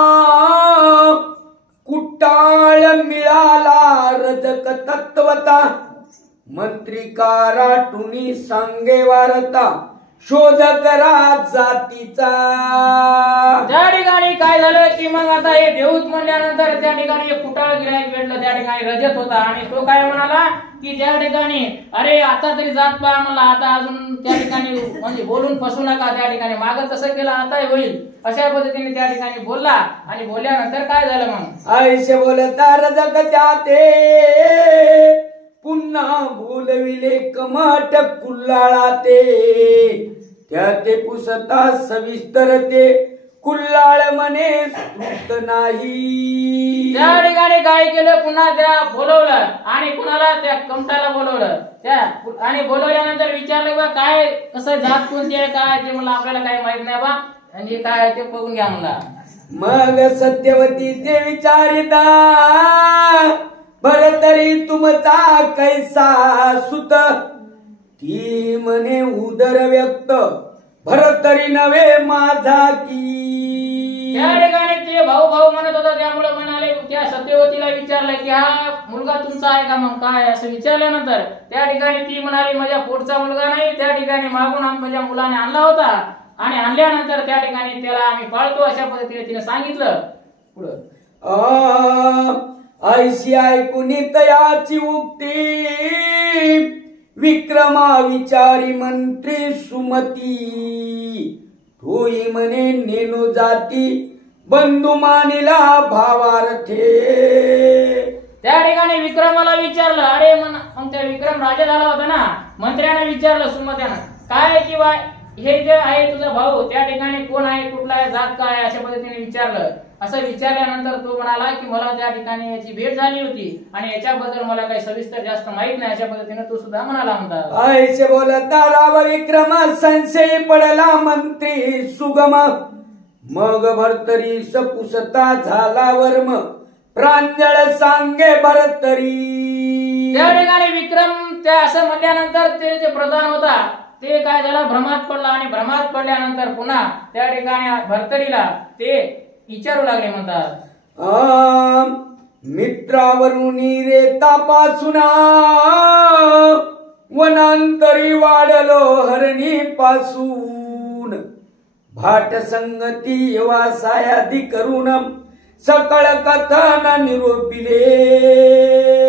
कुट्टाळ मिळाला रजक तत्वता मंत्रिका राटुनी सांगे वारता शोध करा जातीचा. त्या ठिकाणी काय झालं की मग आता हे देऊत म्हणल्यानंतर त्या ठिकाणी एक कुटाळ गिराईक भेटलं त्या ठिकाणी रजत होता आणि तो काय म्हणाला की त्या ठिकाणी अरे आता तरी जात पहा म्हणला आता अजून त्या ठिकाणी म्हणजे बोलून फसू नका त्या ठिकाणी मागं कसं केलं आता होईल अशा पद्धतीने त्या ठिकाणी बोलला आणि बोलल्यानंतर काय झालं मग आयुष्य बोलता रजक त्याते पुन्हा बोलविले कमाट कुल्लाळा त्या ते पुसता सविस्तर ते कुल्लाळ मने सुत नाही. त्या ठिकाणी काय केलं पुन्हा त्या बोलवलं आणि कुणाला त्या कमटाला बोलवलं त्या आणि बोलवल्यानंतर विचारलं बा काय कसं जात कोणती आहे काय ते मला आपल्याला काही माहित नाही बा आणि काय ते बघून घ्या म्हणला. मग सत्यवती ते विचारिता भरतरी तुमचा कैसा सुत ती म्हणे उदर व्यक्त भरतरी नवे माझा की. त्या ठिकाणी ते भाऊ म्हणत होता त्यामुळे म्हणाले त्या सत्यवतीला विचारलं की हा मुलगा तुमचा आहे का मग काय असं विचारल्यानंतर त्या ठिकाणी ती म्हणाली माझ्या पोटचा मुलगा नाही त्या ठिकाणी मागून माझ्या मुलाने आणला होता आणि आणल्यानंतर त्या ठिकाणी त्याला आम्ही पाळतो अशा पद्धतीने तिने सांगितलं. पुढं ऐशी ऐकून तयाची उक्ती विक्रमा विचारी मंत्री सुमती तोही म्हणे नेनो जाती बंधू मानिला भावार्थे. त्या ठिकाणी विक्रमाला विचारलं, अरे मग त्या विक्रम राजा झाला होता ना, मंत्र्याने विचारलं सुमत्यानं, काय किंवा हे जे आहे तुझा भाऊ त्या ठिकाणी कोण आहे, कुठला आहे, जात काय आहे, अशा पद्धतीने विचारलं. असं विचारल्यानंतर तो म्हणाला की मला त्या ठिकाणी याची भेट झाली होती आणि याच्याबद्दल मला काही सविस्तर जास्त माहित नाही, अशा पद्धतीने तो सुद्धा म्हणाला म्हणतात. ऐसे बोलता राव विक्रम संशय पडला मंत्री सुगम. मग भरतरी सपुसता झाला वर्म प्रांजळ सांगे भरतरी. त्या ठिकाणी विक्रम त्या असं म्हणल्यानंतर ते जे प्रधान होता ते काय झाला, भ्रमात पडला आणि भ्रमात पडल्यानंतर पुन्हा त्या ठिकाणी भरतरीला ते विचारू लागले म्हणतात, मित्रावरून रेतापासून वनांतरी वाढलो हरणी पासून. भाट संगती वासायादी करून सकळ कथन निरोपिले.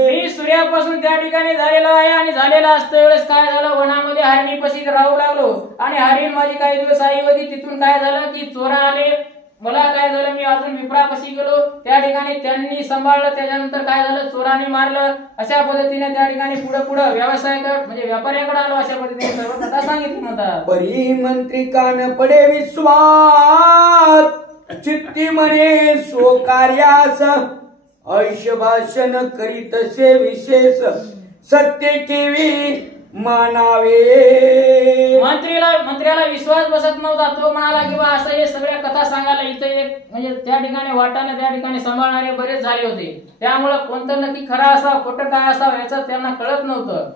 मी सूर्यापासून त्या ठिकाणी झालेला आहे आणि झालेला असते वेळेस काय झालं, वनामध्ये हरणीपाशी राहू लागलो आणि हरीण माझी काही दिवस आई होती. तिथून काय झालं की चोरा आले, मला काय झालं मी अजून विप्रापाशी गेलो, त्या ठिकाणी त्यांनी सांभाळलं, त्याच्यानंतर काय झालं चोराने मारलं. अशा पद्धतीने त्या ठिकाणी पुढे पुढे व्यवसायाकडे म्हणजे व्यापाऱ्याकडे आलो, अशा पद्धतीने सर्व कथा सांगितली म्हणतात. परी मंत्री कान पडे विश्वास चित्ती म्हणे सो कार्यास. ऐश भाषण करीतसे विशेष सत्य केवी मानावे. मंत्र्याला विश्वास बसत नव्हता. तो म्हणाला की बा असं हे सगळ्या कथा सांगायला इथे एक म्हणजे त्या ठिकाणी वाटाने त्या ठिकाणी सांभाळणारे बरेच झाले होते, त्यामुळं कोणतं नक्की खरा असावं खोटं काय असावं याचं त्यांना कळत नव्हतं.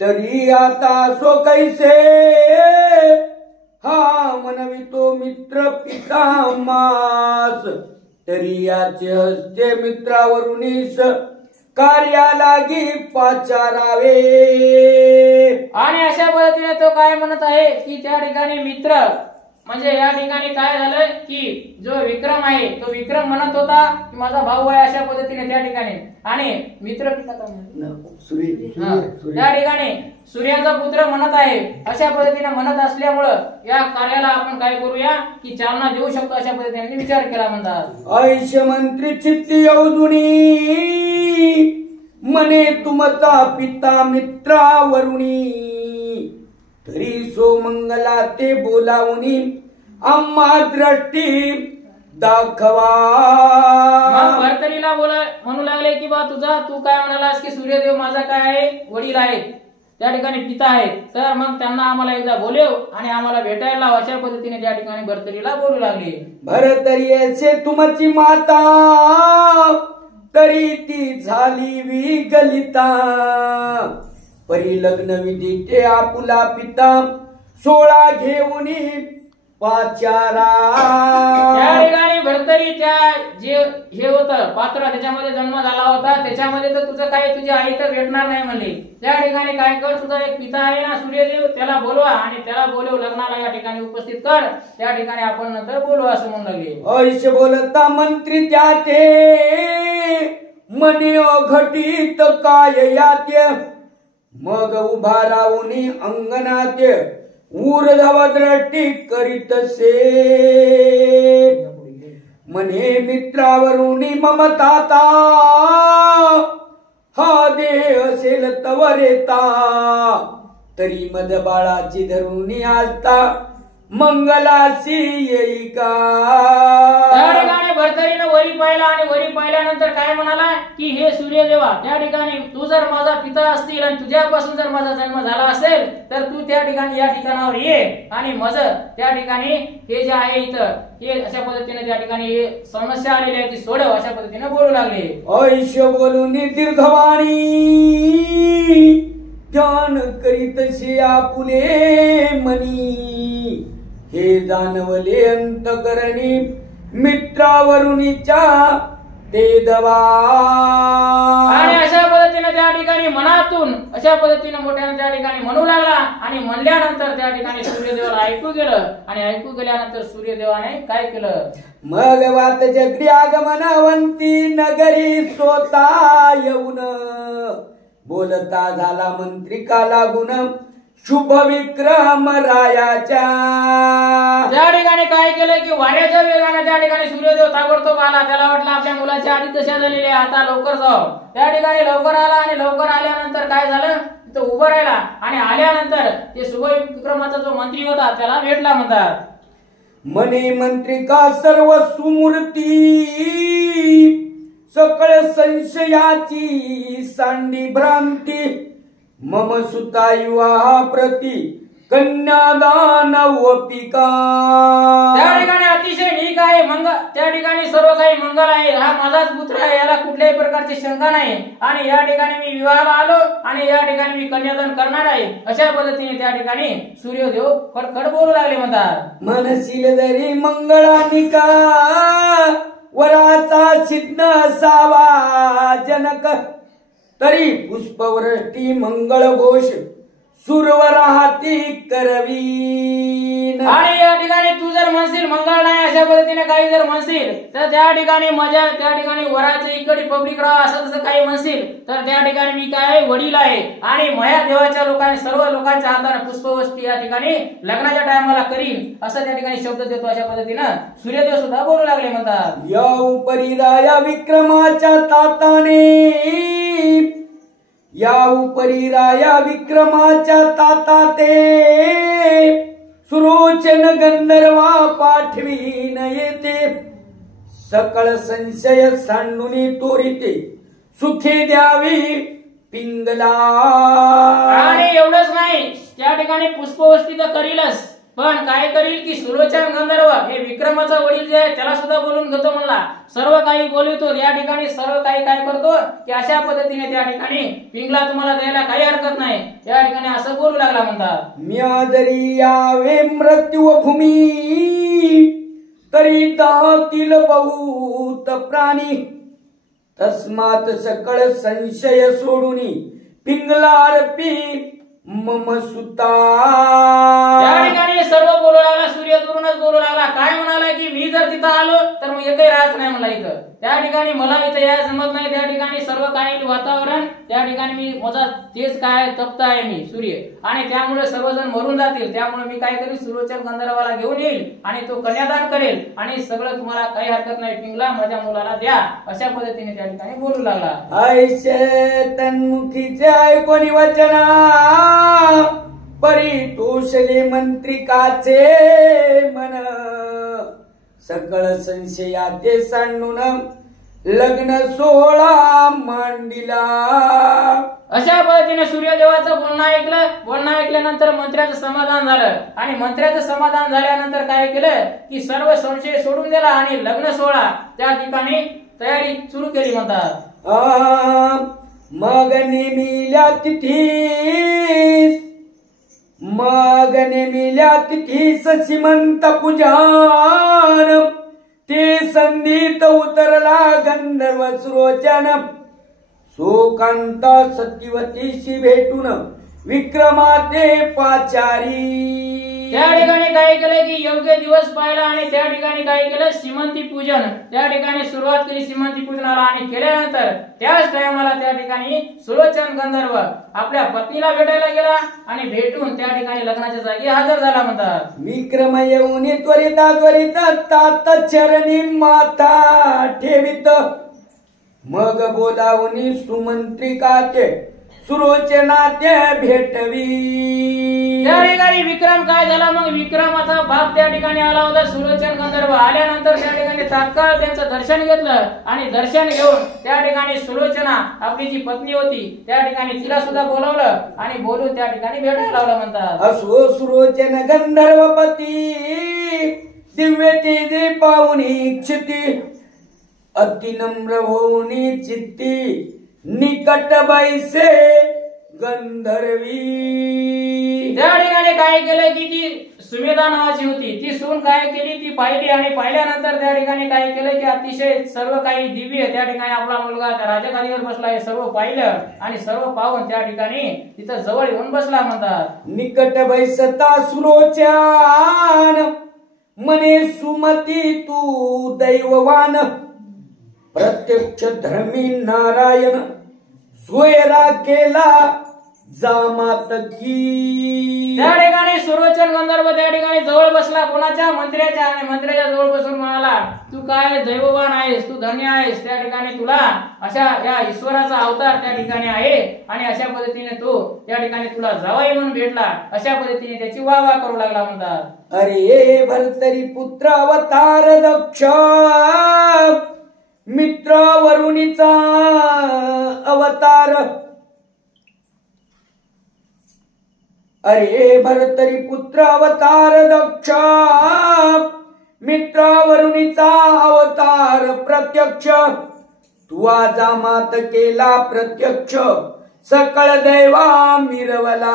तरी आता सो कैसे हा मनवितो मित्र पिता मास. तरी याचे हस्ते मित्रावरूनच कार्यालागी पाचारावे. आणि अशा पद्धतीने तो काय म्हणत आहे की त्या ठिकाणी मित्र म्हणजे या ठिकाणी काय झालं की जो विक्रम आहे तो विक्रम म्हणत होता की माझा भाऊ आहे, अशा पद्धतीने त्या ठिकाणी. आणि मित्र पिता त्या ठिकाणी सूर्याचा पुत्र म्हणत आहे, अशा पद्धतीने म्हणत असल्यामुळं या कार्याला आपण काय करूया की चालना देऊ शकतो, अशा पद्धतीने विचार केला म्हणतात. ऐश मंत्री चित्ती अवजुनी मने तुमचा पिता मित्रावरुणी. तरी सो मंगला ते बोलावणी आम्हा दृष्टी दाखवा. भरतरीला म्हणू लागले की बा तू काय म्हणालास की सूर्यदेव माझा काय आहे वडील आहेत, त्या ठिकाणी पिता आहेत, तर मग त्यांना आम्हाला एकदा बोलव आणि आम्हाला भेटायला लाव, अशा पद्धतीने त्या ठिकाणी भरतरीला बोलू लागले. भरतरी ऐसे तुमची माता तरी ती झाली विगलिता. परी लग्न विधी ते आपुला पिता 16 घेऊन पाचारा. त्या ठिकाणी भरतरी त्या जे हे होतं पात्र त्याच्यामध्ये जन्म झाला होता, त्याच्यामध्ये तर तुझं काय तुझी आई तर भेटणार नाही म्हणले. त्या ठिकाणी काय कर, तुझा एक पिता आहे ना सूर्यदेव, त्याला बोलवा आणि त्याला बोलव लग्नाला या ठिकाणी उपस्थित कर, त्या ठिकाणी आपण नंतर बोलू असं म्हणू लागले. ऐसे बोलता मंत्री त्या ते मने घटित काय यात्य. मग उभा राहून अंगणात ऊर्ध्व दृष्टी करीतसे. म्हणे मित्रावरून ममताता हा देह असेल तवरेता. तरी मद बाळाची धरून आस्था मंगलाशी येई का. त्या ठिकाणी भरतरीनं वरी पाहिला आणि वरी पाहिल्यानंतर काय म्हणाला की हे सूर्यदेवा, त्या ठिकाणी तू जर माझा पिता असतील आणि तुझ्यापासून जर माझा जन्म झाला असेल तर तू त्या ठिकाणी या ठिकाणावर ये आणि माझं त्या ठिकाणी हे जे आहे इथं हे अशा पद्धतीने त्या ठिकाणी समस्या आलेली आहे ती सोडव, अशा पद्धतीने बोलू लागले. ऐश बोलून दीर्घवाणी ध्यान करीतशी आपुले मनी. हे जाणवले अंतकरणी मित्रावरुणीच्या ते दवा. आणि अशा पद्धतीने त्या ठिकाणी मनातून अशा पद्धतीने मोठ्याने त्या ठिकाणी म्हणू लागला आणि म्हणल्यानंतर त्या ठिकाणी सूर्यदेवाला ऐकू गेलं आणि ऐकू गेल्यानंतर सूर्यदेवाने काय केलं. मग वात जगडी आगमनवंती नगरी स्वतः येऊन बोलता झाला मंत्री का लागून शुभ विक्रम रायाच्या. त्या ठिकाणी काय केलं की वाऱ्याच्या वेगाने त्या ठिकाणी सूर्यदेव ताबडतोब आला. त्याला वाटलं आपल्या मुलाची आधी दशा झालेली आहे, आता लवकर जाऊ. त्या ठिकाणी लवकर आला आणि लवकर आल्यानंतर काय झालं, तिथं उभं राहिला आणि आल्यानंतर ते शुभ विक्रमाचा जो मंत्री होता त्याला भेटला म्हणतात. मने मंत्रिका सर्व सुमूर्ती सकळ संशयाची सांडी भ्रांती. मम सुता युवा प्रति कन्यादान वपिका. त्या ठिकाणी अतिशय ठीक आहे, त्या ठिकाणी सर्व काही मंगल आहे. हा माझाच पुत्र आहे, याला कुठल्याही प्रकारची शंका नाही. आणि या ठिकाणी मी विवाहाला आलो आणि या ठिकाणी मी कन्यादान करणार आहे. अशा पद्धतीने त्या ठिकाणी सूर्यदेव खडखड बोलू लागले म्हणतात. मनशील जरी मंगळानिका वराचा सिद्ध सावा जनक. तरी पुष्पवृष्टी मंगळ घोष सुरवर हाती करवीन. आणि या ठिकाणी तू जर म्हणशील मंगळ नाही अशा पद्धतीने काही जर म्हणशील तर त्या ठिकाणी माझ्या त्या ठिकाणी वराचे इकडे पब्लिक राहा असं तसं काही म्हणशील तर त्या ठिकाणी मी काय वडील आहे आणि मया देवाच्या लोकांनी सर्व लोकांच्या हाताने पुष्पवृष्टी या ठिकाणी लग्नाच्या टायमाला करीन असं त्या ठिकाणी शब्द देतो. अशा पद्धतीनं सूर्यदेव सुद्धा बोलू लागले म्हणतात. या उपरी राया विक्रमाच्या ताताने, या उपरी राया विक्रमाच्या ताता ते सुरोचन गंधर्वा पाठवीन येते. सकळ संशय सांडून तोरिते सुखे द्यावी पिंगला. आणि एवढंच नाही, त्या ठिकाणी पुष्पवृष्टी तर करीलच, पण काय करील की सुलोचन गंधर्व हे विक्रमाचा वडील जे आहे त्याला सुद्धा बोलून घेतो म्हणला. सर्व काही बोलवतो या ठिकाणी, सर्व काही काय करतो की अशा पद्धतीने त्या ठिकाणी पिंगला तुम्हाला द्यायला काही हरकत नाही या ठिकाणी असं बोलू लागला म्हणतात. म्यादरी यावे मृत्यू भूमी तरी दहतील बहुत प्राणी. तस्मात सकळ संशय सोडूनी पिंगलारपी मम सुता. त्या ठिकाणी सर्व बोलू लागला, सूर्य दुरूनच बोलू लागला. काय म्हणाला की मी जर तिथं आलो तर मग एकही राहत नाही मला इथं. त्या ठिकाणी मला इथं यायला जमत नाही. त्या ठिकाणी सर्व काही वातावरण त्या ठिकाणी मी माझा तेच काय तप्त आहे मी सूर्य आणि त्यामुळे सर्वजण मरून जातील. त्यामुळे मी काय करेल सुलोचन गंधर्वाला घेऊन येईल आणि तो कन्यादान करेल आणि सगळं तुम्हाला काही हरकत नाही पिंगला माझ्या मुलाला द्या अशा पद्धतीने त्या ठिकाणी बोलू लागला. ऐशे तन्मुखीचे ऐकोनी वचना परी तोषले मंत्रिकाचे मन. सकळ संशयाते सांडून लग्न सोहळा मांडिला. अशा पद्धतीने सूर्यदेवाचं बोलणं ऐकल्यानंतर मंत्र्याचं समाधान झालं आणि मंत्र्याचं समाधान झाल्यानंतर काय केलं की सर्व संशय सोडून दिला आणि लग्न सोहळा त्या ठिकाणी तयारी सुरू केली म्हणतात. मग नेमिल्या तिथीस श्रीमंत पूजान ते संधीत उतरला गंधर्व सुरोचन. शोकांता सत्यवतीशी भेटून विक्रमाते पाचारी. त्या ठिकाणी काय केलं की योग्य दिवस पाहिला आणि त्या ठिकाणी काय केलं श्रीमंती पूजन त्या ठिकाणी सुरुवात केली श्रीमंती पूजनाला. आणि केल्यानंतर त्याच टायमाला त्या ठिकाणी सुलोचन गंधर्व आपल्या पत्नीला भेटायला गेला आणि भेटून त्या ठिकाणी लग्नाच्या जागी हजर झाला म्हणतात. विक्रम येऊन त्वरित तात चरणी माथा ठेवित. मग बोलावून सुमंत्रिकाते सुरोचनाते भेटवी. त्या ठिकाणी विक्रम काय झाला मग विक्रमाचा बाप त्या ठिकाणी आला होता सुलोचन गंधर्व. आल्यानंतर त्या ठिकाणी तात्काळ त्यांचं दर्शन घेतलं आणि दर्शन घेऊन त्या ठिकाणी सुलोचना आपली जी पत्नी होती त्या ठिकाणी तिला सुद्धा बोलवलं आणि बोलून त्या ठिकाणी भेटायला लावलं म्हणतात. असो सुरोचन गंधर्वपती दिव्य तेजे पाहुनी इच्छिती. अतिनम्र होऊनी चित्ती निकट बैसे गंधर्वी. त्या ठिकाणी काय केलं की ती सुमेधा नावाची होती ती सून काय केली ती पाहिली आणि पाहिल्यानंतर त्या ठिकाणी काय केलं की अतिशय सर्व काही दिव्य त्या ठिकाणी आपला मुलगा त्या राजगादीवर बसला हे सर्व पाहिलं आणि सर्व पाहून त्या ठिकाणी तिथं जवळ येऊन बसला म्हणतात. निकट बैसता सुलोचन मने सुमती तू दैववान. प्रत्यक्ष धर्मी नारायण सोयरा केला जामात की. त्या ठिकाणी सुलोचन गंधर्व त्या ठिकाणी जवळ बसला कोणाच्या मंत्र्याच्या, आणि मंत्र्याच्या जवळ बसून म्हणाला तू काय दैववान आहेस, तू धन्य आहेस, त्या ठिकाणी तुला अशा या ईश्वराचा अवतार त्या ठिकाणी आहे, आणि अशा पद्धतीने तो त्या ठिकाणी तुला जावाई म्हणून भेटला, अशा पद्धतीने त्याची वाह करू लागला म्हणतात. अरे भरतरी पुत्र अवतार दक्ष, मित्र वरुणीचा अवतार. अरे भरतरी पुत्र अवतार दक्ष, मित्र वरुणीचा अवतार प्रत्यक्ष. तू आजामात केला प्रत्यक्ष, सकळ दैवा मिरवला.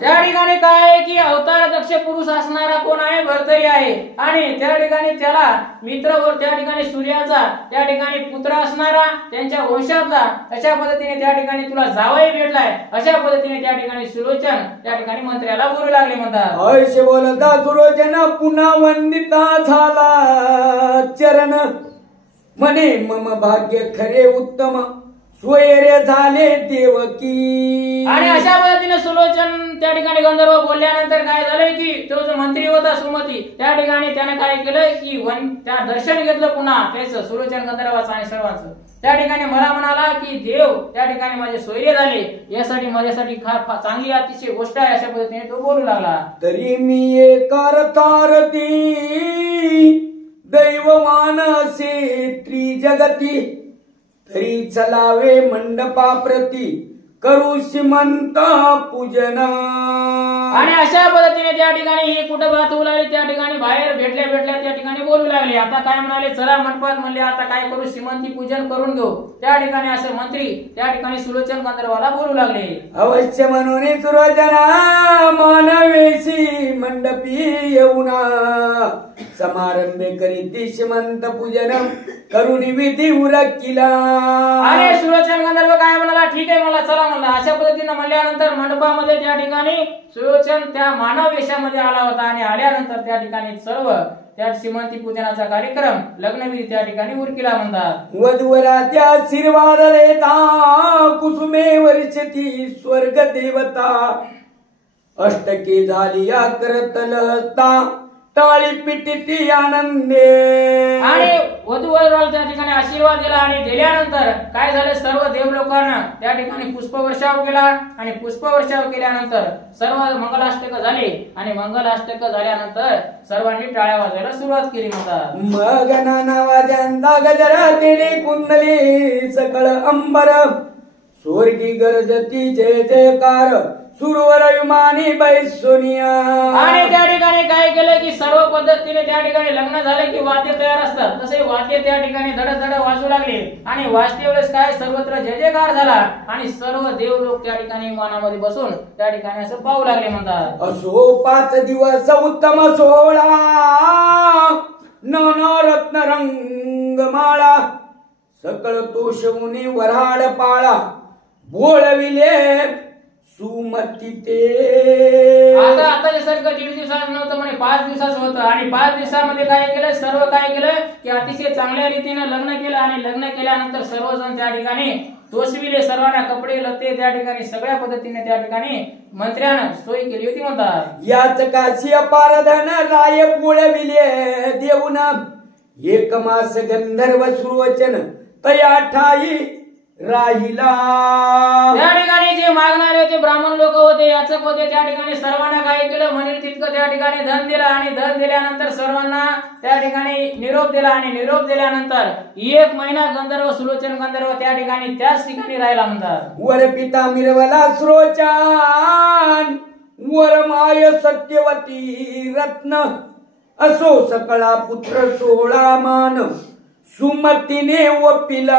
त्या ठिकाणी काय आहे की अवतार दक्ष पुरुष असणारा कोण आहे, भरतरी आहे, आणि त्या ठिकाणी त्याला मित्र व त्या ठिकाणी सूर्याचा त्या ठिकाणी पुत्र असणारा त्यांच्या वंशातला, अशा पद्धतीने त्या ठिकाणी तुला जावाई भेटलाय, अशा पद्धतीने त्या ठिकाणी सुलोचन त्या ठिकाणी मंत्र्याला बोलू लागले म्हणतात. ऐसे बोलता सुलोचन पुन्हा वंदिता झाला चरण, म्हणे मम भाग्य खरे उत्तम, सोयरे झाले देवकी. आणि अशा पद्धतीने सुलोचन त्या ठिकाणी गंधर्व बोलल्यानंतर काय झालं की तो जो मंत्री होता सुमती, त्या ठिकाणी त्याने काय केलं की त्या दर्शन घेतलं पुन्हा त्याचं सुलोचन गंधर्वाचं आणि सर्वांचं. त्या ठिकाणी मला म्हणाला की देव त्या ठिकाणी माझे सोयरे झाले, यासाठी माझ्यासाठी चांगली अतिशय गोष्ट आहे, अशा पद्धतीने तो बोलू लागला. तरी मी एक अर्थारती, दैववान असे त्रिजगती, तरी चलावे मंडपाप्रती, करू श्रीमंत पूजन. आणि अशा पद्धतीने त्या ठिकाणी ही कुठं बात होऊ लागली, त्या ठिकाणी बाहेर भेटल्या त्या ठिकाणी बोलू लागले. आता काय म्हणाले, चला मंडपात म्हणले आता काय करू, श्रीमंती पूजन करून घेऊ. त्या ठिकाणी असे मंत्री त्या ठिकाणी सुलोचन गंधर्वाला बोलू लागले. अवश्य म्हणून सुरोचना मानवेशी मंडपी येऊना, समारंभे करीती श्रीमंत पूजन, करून विधी उरकिला. आणि सुलोचन गंधर्व काय म्हणाला, ठीक आहे मला चला म्हणला. अशा पद्धतीने म्हणल्यानंतर मंडपामध्ये त्या ठिकाणी सुलोचन त्या मानव वेशामध्ये आला होता, आणि आल्यानंतर त्या ठिकाणी सर्व त्या श्रीमंती पूजनाचा कार्यक्रम लग्नविधी त्या ठिकाणी उरकिला म्हणतात. वधूवराच्या आशीर्वाद देता, कुसुमे वर्षती स्वर्ग देवता, अष्टके झाली करतल हस्ता, टाळी पिटिती आनंदे. आणि वधूवराला त्या ठिकाणी आशीर्वाद दिला, आणि दिल्यानंतर काय झाले, सर्व देवलोकांना त्या ठिकाणी पुष्पवर्षाव केला, आणि पुष्पवर्षाव केल्यानंतर सर्व मंगलाष्टक झाले, आणि मंगलाष्टक झाल्यानंतर सर्वांनी टाळ्या वाजवायला सुरुवात केली म्हणतात. मग नानावाद्यांचा गजरा तेने कुंडली सकळ अंबर, स्वर्गी गरजती जय जयकार, सुरवर विमानी बैसोनिया. आणि त्या ठिकाणी काय केलं की सर्व पद्धतीने त्या ठिकाणी लग्न झाले की वाद्य तयार असतात, तसे वाद्य त्या ठिकाणी धडधड वाजू लागले, आणि वाजते वेळेस काय सर्वत्र जय जयकार झाला, आणि सर्व देवलोक त्या ठिकाणी विमानामध्ये बसून त्या ठिकाणी असं पाहू लागले म्हणतात. असो 5 दिवस उत्तम सोहळा, नवरत्न रंगमाळा, सकळ तोषवुनी वऱ्हाड पाळा, बोळविले सुमती ते. आता सारखं 1.5 दिवसाचं नव्हतं म्हणे, 5 दिवसाचं होतं, आणि 5 दिवसामध्ये काय केलं, सर्व काय केलं की अतिशय चांगल्या रीतीने लग्न केलं, आणि लग्न केल्यानंतर सर्वजण त्या ठिकाणी तोषविले, सर्वांना कपडे लते त्या ठिकाणी सगळ्या पद्धतीने त्या ठिकाणी मंत्र्यानं सोय केली होती म्हणतात. याच काशी अपार धन राय पुळविले देऊन, एक मास गंधर्व सुरोचन तया ठाई राहिला. त्या ठिकाणी जे मागणारे होते ब्राह्मण लोक होते, याचक होते, त्या ठिकाणी सर्वांना काय केलं, म्हणेल तितकं त्या ठिकाणी धन दिलं, आणि धन दिल्यानंतर सर्वांना त्या ठिकाणी निरोप दिला, आणि निरोप दिल्यानंतर 1 महिना गंधर्व सुलोचन गंधर्व त्या ठिकाणी त्याच ठिकाणी राहिला म्हणतात. वर पिता मिरवला सुरोचन, वर माय सत्यवती रत्न, असो सकळा पुत्र 16 मान, सुमतीने वपिला.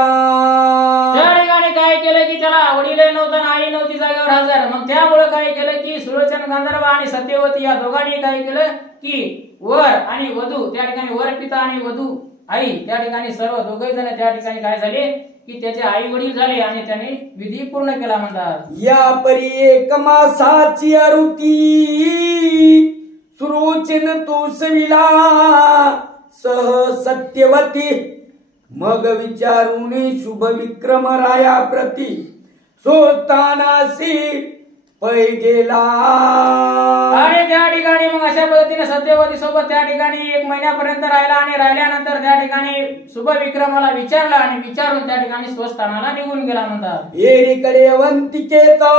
त्या ठिकाणी काय केलं की त्याला वडील नव्हतं, आई नव्हती जागेवर हजर, मग त्यामुळे काय केलं की सुलोचन गंधर्व आणि सत्यवती या दोघांनी काय केलं की वर आणि वधू त्या ठिकाणी, वर पिता आणि वधू आई त्या ठिकाणी सर्व दोघे जण त्या ठिकाणी काय झाले की त्याचे आई वडील झाले, आणि त्यांनी विधी पूर्ण केला म्हणतात. या परी 1 मासाची अरुती, सुरोचन तोसविला सह सत्यवती, मग विचारून शुभ विक्रम राया प्रती, सोतानासी पै गेला. आणि त्या ठिकाणी मग अशा पद्धतीने सत्यवती सोबत त्या ठिकाणी 1 महिन्यापर्यंत राहिला आणि राहिल्यानंतर त्या ठिकाणी शुभ विक्रमाला विचारला आणि विचारून त्या ठिकाणी स्वस्थानाला निघून गेला म्हणतात. येरीकडे अवंतिकेता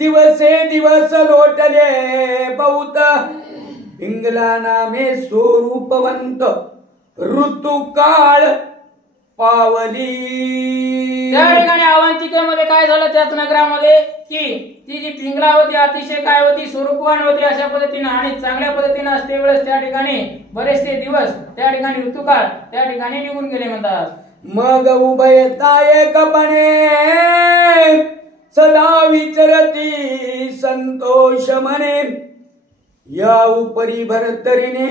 दिवसे दिवस लोटले बहुत पिंगला नामे स्वरूपवंत ऋतुकाळ पावली. त्या ठिकाणी अवंतिकेमध्ये काय झालं त्याच नगरामध्ये की ती जी पिंगला होती अतिशय काय होती स्वरूपवान होती अशा पद्धतीने आणि चांगल्या पद्धतीने असते वेळेस त्या ठिकाणी बरेचसे दिवस त्या ठिकाणी ऋतुकाळ त्या ठिकाणी निघून गेले म्हणतात. मग उभयता एकपणे सदा विचरती संतोष मने या उपरी भरतरीने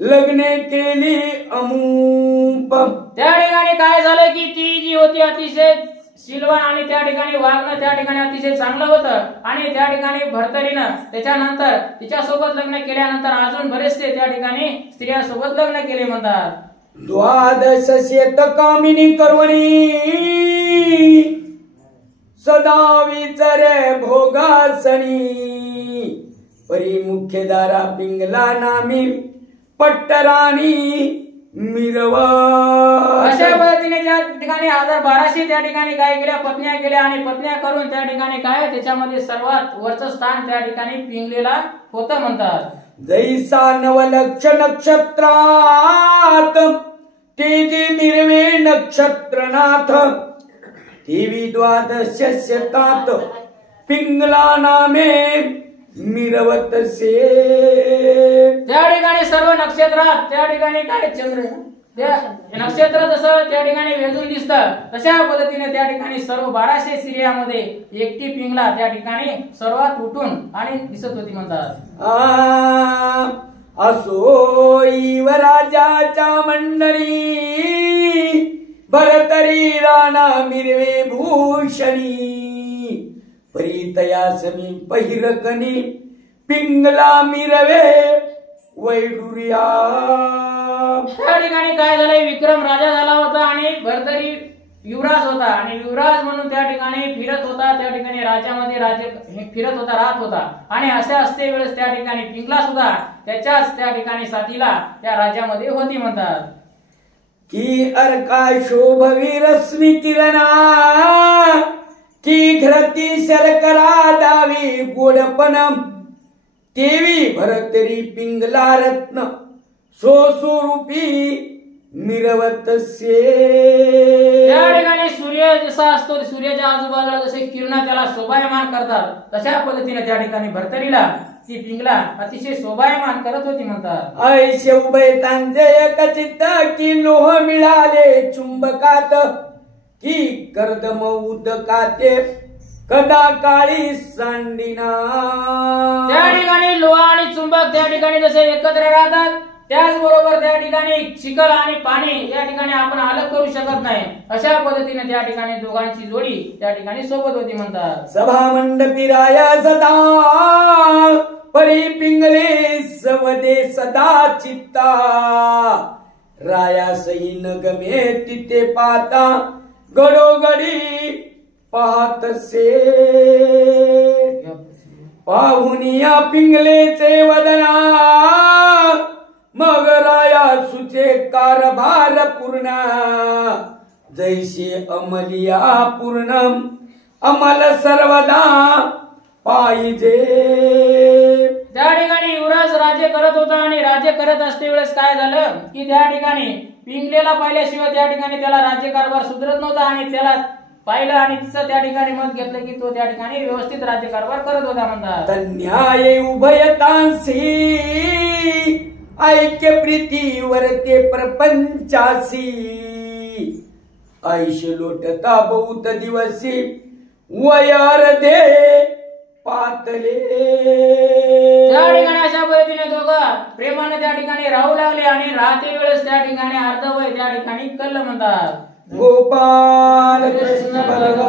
लग्ने केली अमूप. त्या ठिकाणी काय झालं की ती जी होती अतिशय शीलवान आणि त्या ठिकाणी वागणं त्या ठिकाणी अतिशय चांगलं होतं आणि त्या ठिकाणी भरतरीनं त्याच्यानंतर तिच्यासोबत लग्न केल्यानंतर अजून बरेचसे त्या ठिकाणी स्त्रियांसोबत लग्न केले म्हणतात. द्वादश शेत कामिनी करवणी सदा विचरे भोगासनी परी मुख्यदारा पिंगला नामी पट्टराणी मिरवा. अशा पद्धतीने त्या ठिकाणी 1200 त्या ठिकाणी काय केल्या पत्न्या केल्या आणि पत्न्या करून त्या ठिकाणी काय त्याच्यामध्ये सर्वात वरचं स्थान त्या ठिकाणी पिंगलेला होतं म्हणतात. जैसा नवलक्ष नक्षत्रात तेजी मिरवे नक्षत्रनाथ देवी द्वादश शतात पिंगला नामे मिरवतसे. त्या ठिकाणी सर्व नक्षत्रात त्या ठिकाणी काय चंद्र त्या नक्षत्र जसं त्या ठिकाणी वेगून दिसतं तशा पद्धतीने त्या ठिकाणी सर्व 1200 स्त्रियांमध्ये एकटी पिंगला त्या ठिकाणी सर्वात उठून आणि दिसत होती म्हणतात. असो युवराजाच्या मंडळी भरतरी राणा मिरवे भूषणी परितया समी पहिरकनी पिंगला मिरवे वैडुर्या. त्या ठिकाणी काय झालंय विक्रम राजा झाला होता आणि भरतरी युवराज होता आणि युवराज म्हणून त्या ठिकाणी फिरत होता त्या ठिकाणी राज्यामध्ये राज्य फिरत होता राहत होता आणि असे असते वेळेस त्या ठिकाणी पिंगला सुद्धा त्याच्याच त्या ठिकाणी साथीला त्या राज्यामध्ये होती म्हणतात. की अर्का शोभवी रश्मी किरणा की घरती शर्करा दावी गोडपणम देवी भरतरी पिंगला रत्न स्वरूपी मिरवतसे. त्या ठिकाणी सूर्य जसा असतो सूर्याच्या आजूबाजूला जसे किरण त्याला शोभायमान करतात तशा पद्धतीने त्या ठिकाणी भरतरीला ती पिंगला अतिशय शोभायमान करत होती म्हणतात. ऐशे उभयतांचे एकचित्त की लोह मिळाले चुंबकात की कर्दम उदकाते कदा काळी सांडिना. त्या ठिकाणी लोहा आणि चुंबक त्या ठिकाणी जसे एकत्र राहतात त्याचबरोबर त्या ठिकाणी चिखल आणि पाणी या ठिकाणी आपण अलग करू शकत नाही अशा पद्धतीने त्या ठिकाणी दोघांची जोडी त्या ठिकाणी सोबत होती म्हणतात. सभा मंडपी राया सदा परी पिंगले सवदे सदा चित्ता राया सही न गमे तिथे पाता गडोगडी पाहतसे. पाहुनिया पिंगलेचे वदना मग राया सुचे कारभार पूर्ण जैसे अमलिया पूर्ण अमल सर्वदा पाहिजे. त्या ठिकाणी युवराज राज्य करत होता आणि राज्य करत असते वेळेस काय झालं की त्या ठिकाणी पिंगलेला पाहिल्याशिवाय त्या ठिकाणी त्याला राज्यकारभार सुधरत नव्हता आणि त्याला पाहिलं आणि तिचं त्या ठिकाणी मत घेतलं की तो त्या ठिकाणी व्यवस्थित राज्यकारभार करत होता म्हणतात. न्याय उभयतांसी ऐक्य प्रीतीवर ते प्रपंचासी ऐश लोटता बहुत दिवसी वयार दे पातले. त्या ठिकाणी अशा पद्धतीने दोघं प्रेमाने त्या ठिकाणी राहू लागले आणि राहते वेळेस त्या ठिकाणी अर्धवय त्या ठिकाणी कल्ल म्हणतात. गोपाल कृष्ण भगवान.